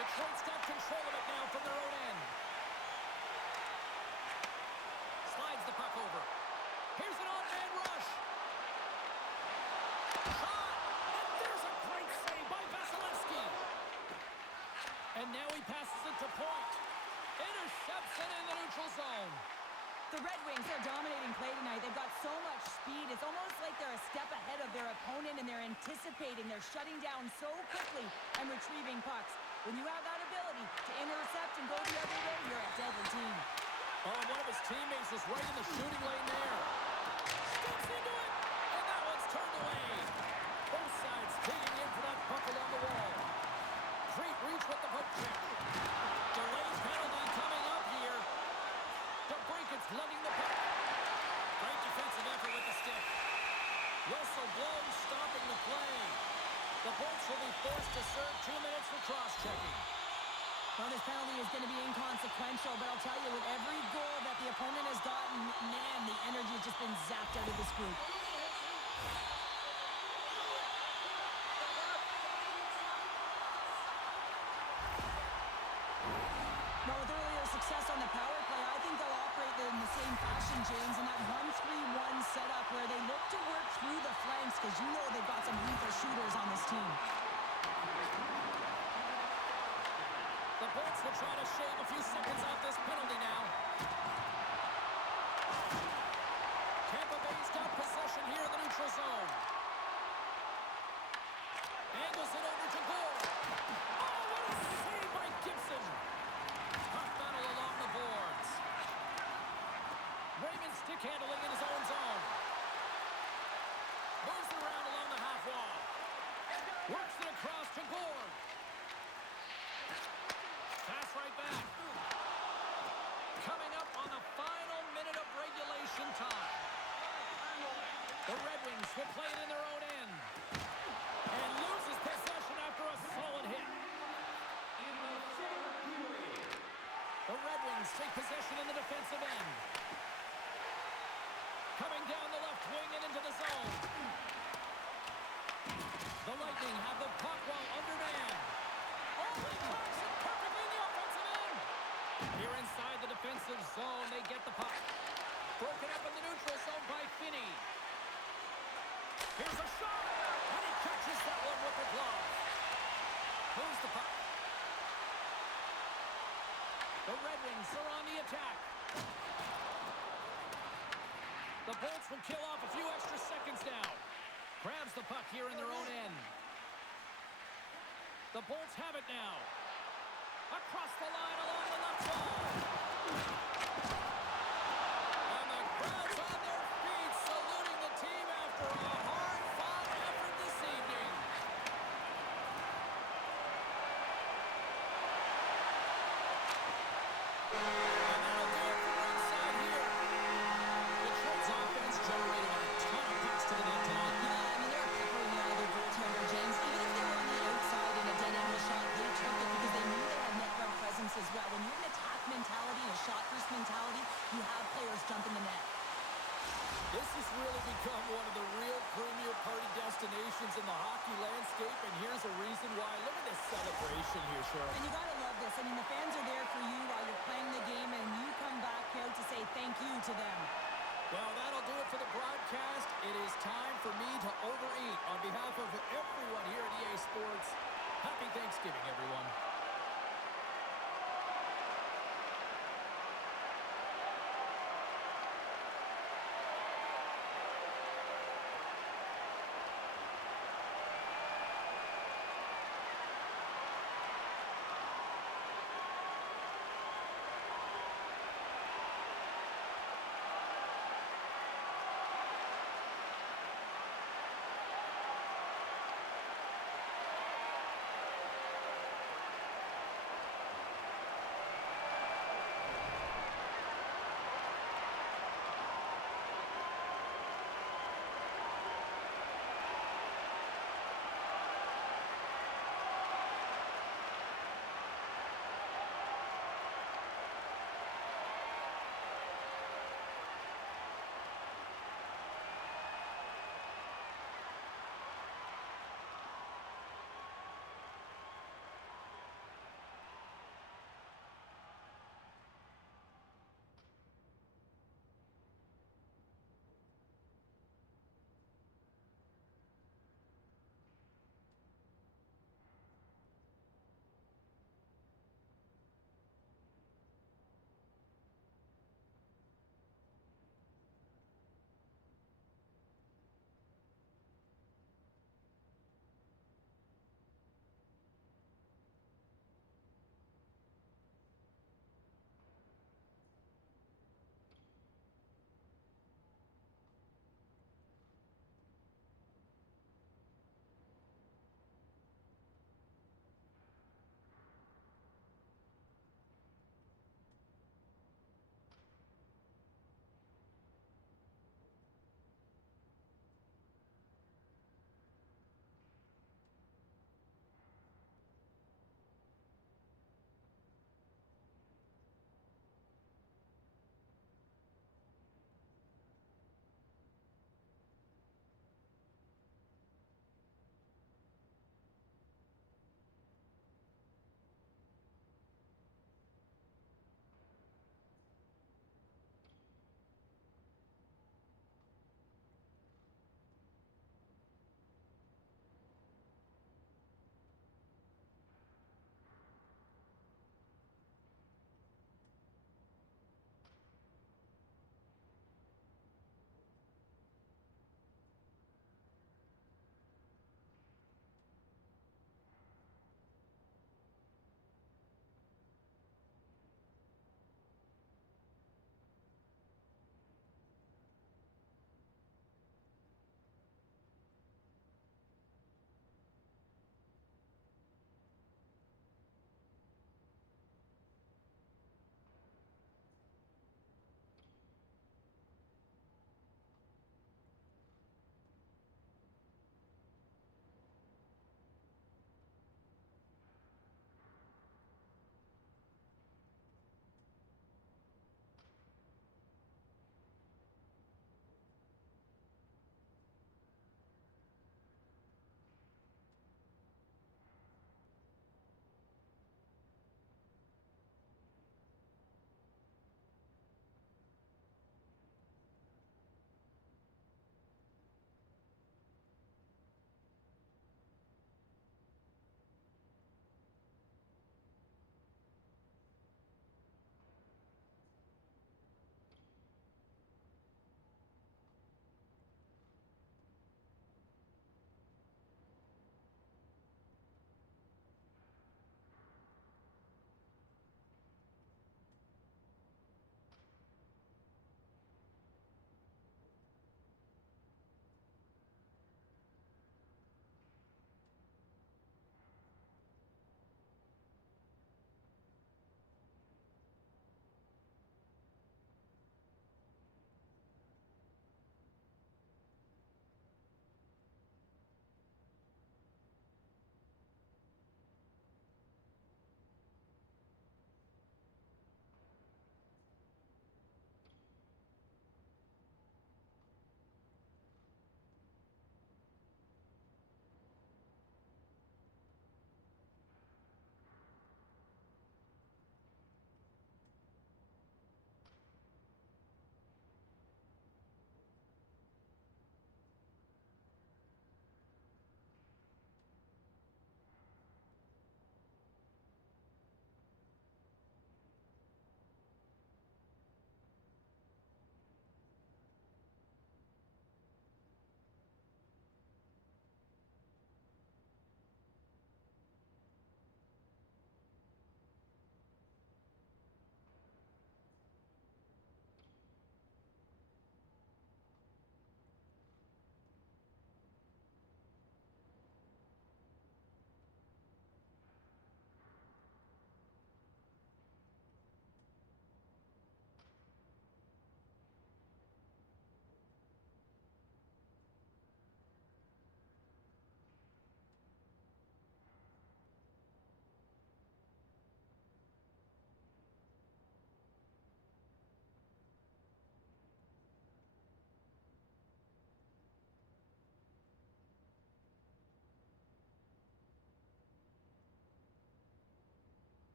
Detroit's got control of it now from their own end. Slides the puck over. Here's an on-man rush. Shot! And there's a great save by Vasilevsky. And now he passes it to point. Intercepts it in the neutral zone. The Red Wings are dominating play tonight. They've got so much speed. It's almost like they're a step ahead of their opponent, and they're anticipating. They're shutting down so quickly and retrieving pucks. When you have that ability to intercept and go the other way, you're a deadly team. Oh, and one of his teammates is right in the shooting lane there. Steps into it, and that one's turned away. Both sides digging in for that puck along the wall. Great reach with the hook check. Delayed penalty coming up here. DeBrincat's lugging the puck. Great defensive effort with the stick. Whistle blows, stopping the play. The Bolts will be forced to serve 2 minutes for cross-checking. Well, this penalty is going to be inconsequential, but I'll tell you, with every goal that the opponent has gotten, man, the energy has just been zapped out of this group. fashion, James, in that 1-3-1 setup where they look to work through the flanks because you know they've got some lethal shooters on this team. The Bolts will try to shave a few seconds off this penalty now. Tampa Bay's got possession here in the neutral zone. Angles it over to Gore. Oh, what a save by Gibson. Tough battle along the boards. Raymond stick handling in his own zone. Moves it around along the half wall. Works it across to Gore. Pass right back. Coming up on the final minute of regulation time. The Red Wings will play it in their own end. And loses possession after a solid hit. The Red Wings take possession in the defensive end. Coming down the left wing and into the zone. The Lightning have the puck while undermanned. Oh, he cracks it perfectly in the offensive end. Here inside the defensive zone, they get the puck. Broken up in the neutral zone by Finney. Here's a shot, and he catches that one with the glove. Moves the puck. The Red Wings are on the attack. The Bolts will kill off a few extra seconds now. Grabs the puck here in their own end. The Bolts have it now. Across the line along the left wall. And the crowd's on their feet, saluting the team after a hard-fought effort this evening. And that'll do it for ringside here. Detroit's offense generated a ton of pucks to the net tonight. Yeah, I mean, they're peppering the other goaltender, James. Even if they were on the outside in a dead angle shot, they took it because they knew they had net front presence as well. When you have an attack mentality and a shot-first mentality, you have players jump in the net. This has really become one of the real premier party destinations in the hockey landscape, and here's a reason why. Look at this celebration here, Cheryl. And you got to love this. I mean, the fans are there for you while you're playing the game, and you come back out to say thank you to them. Well, that'll do it for the broadcast. It is time for me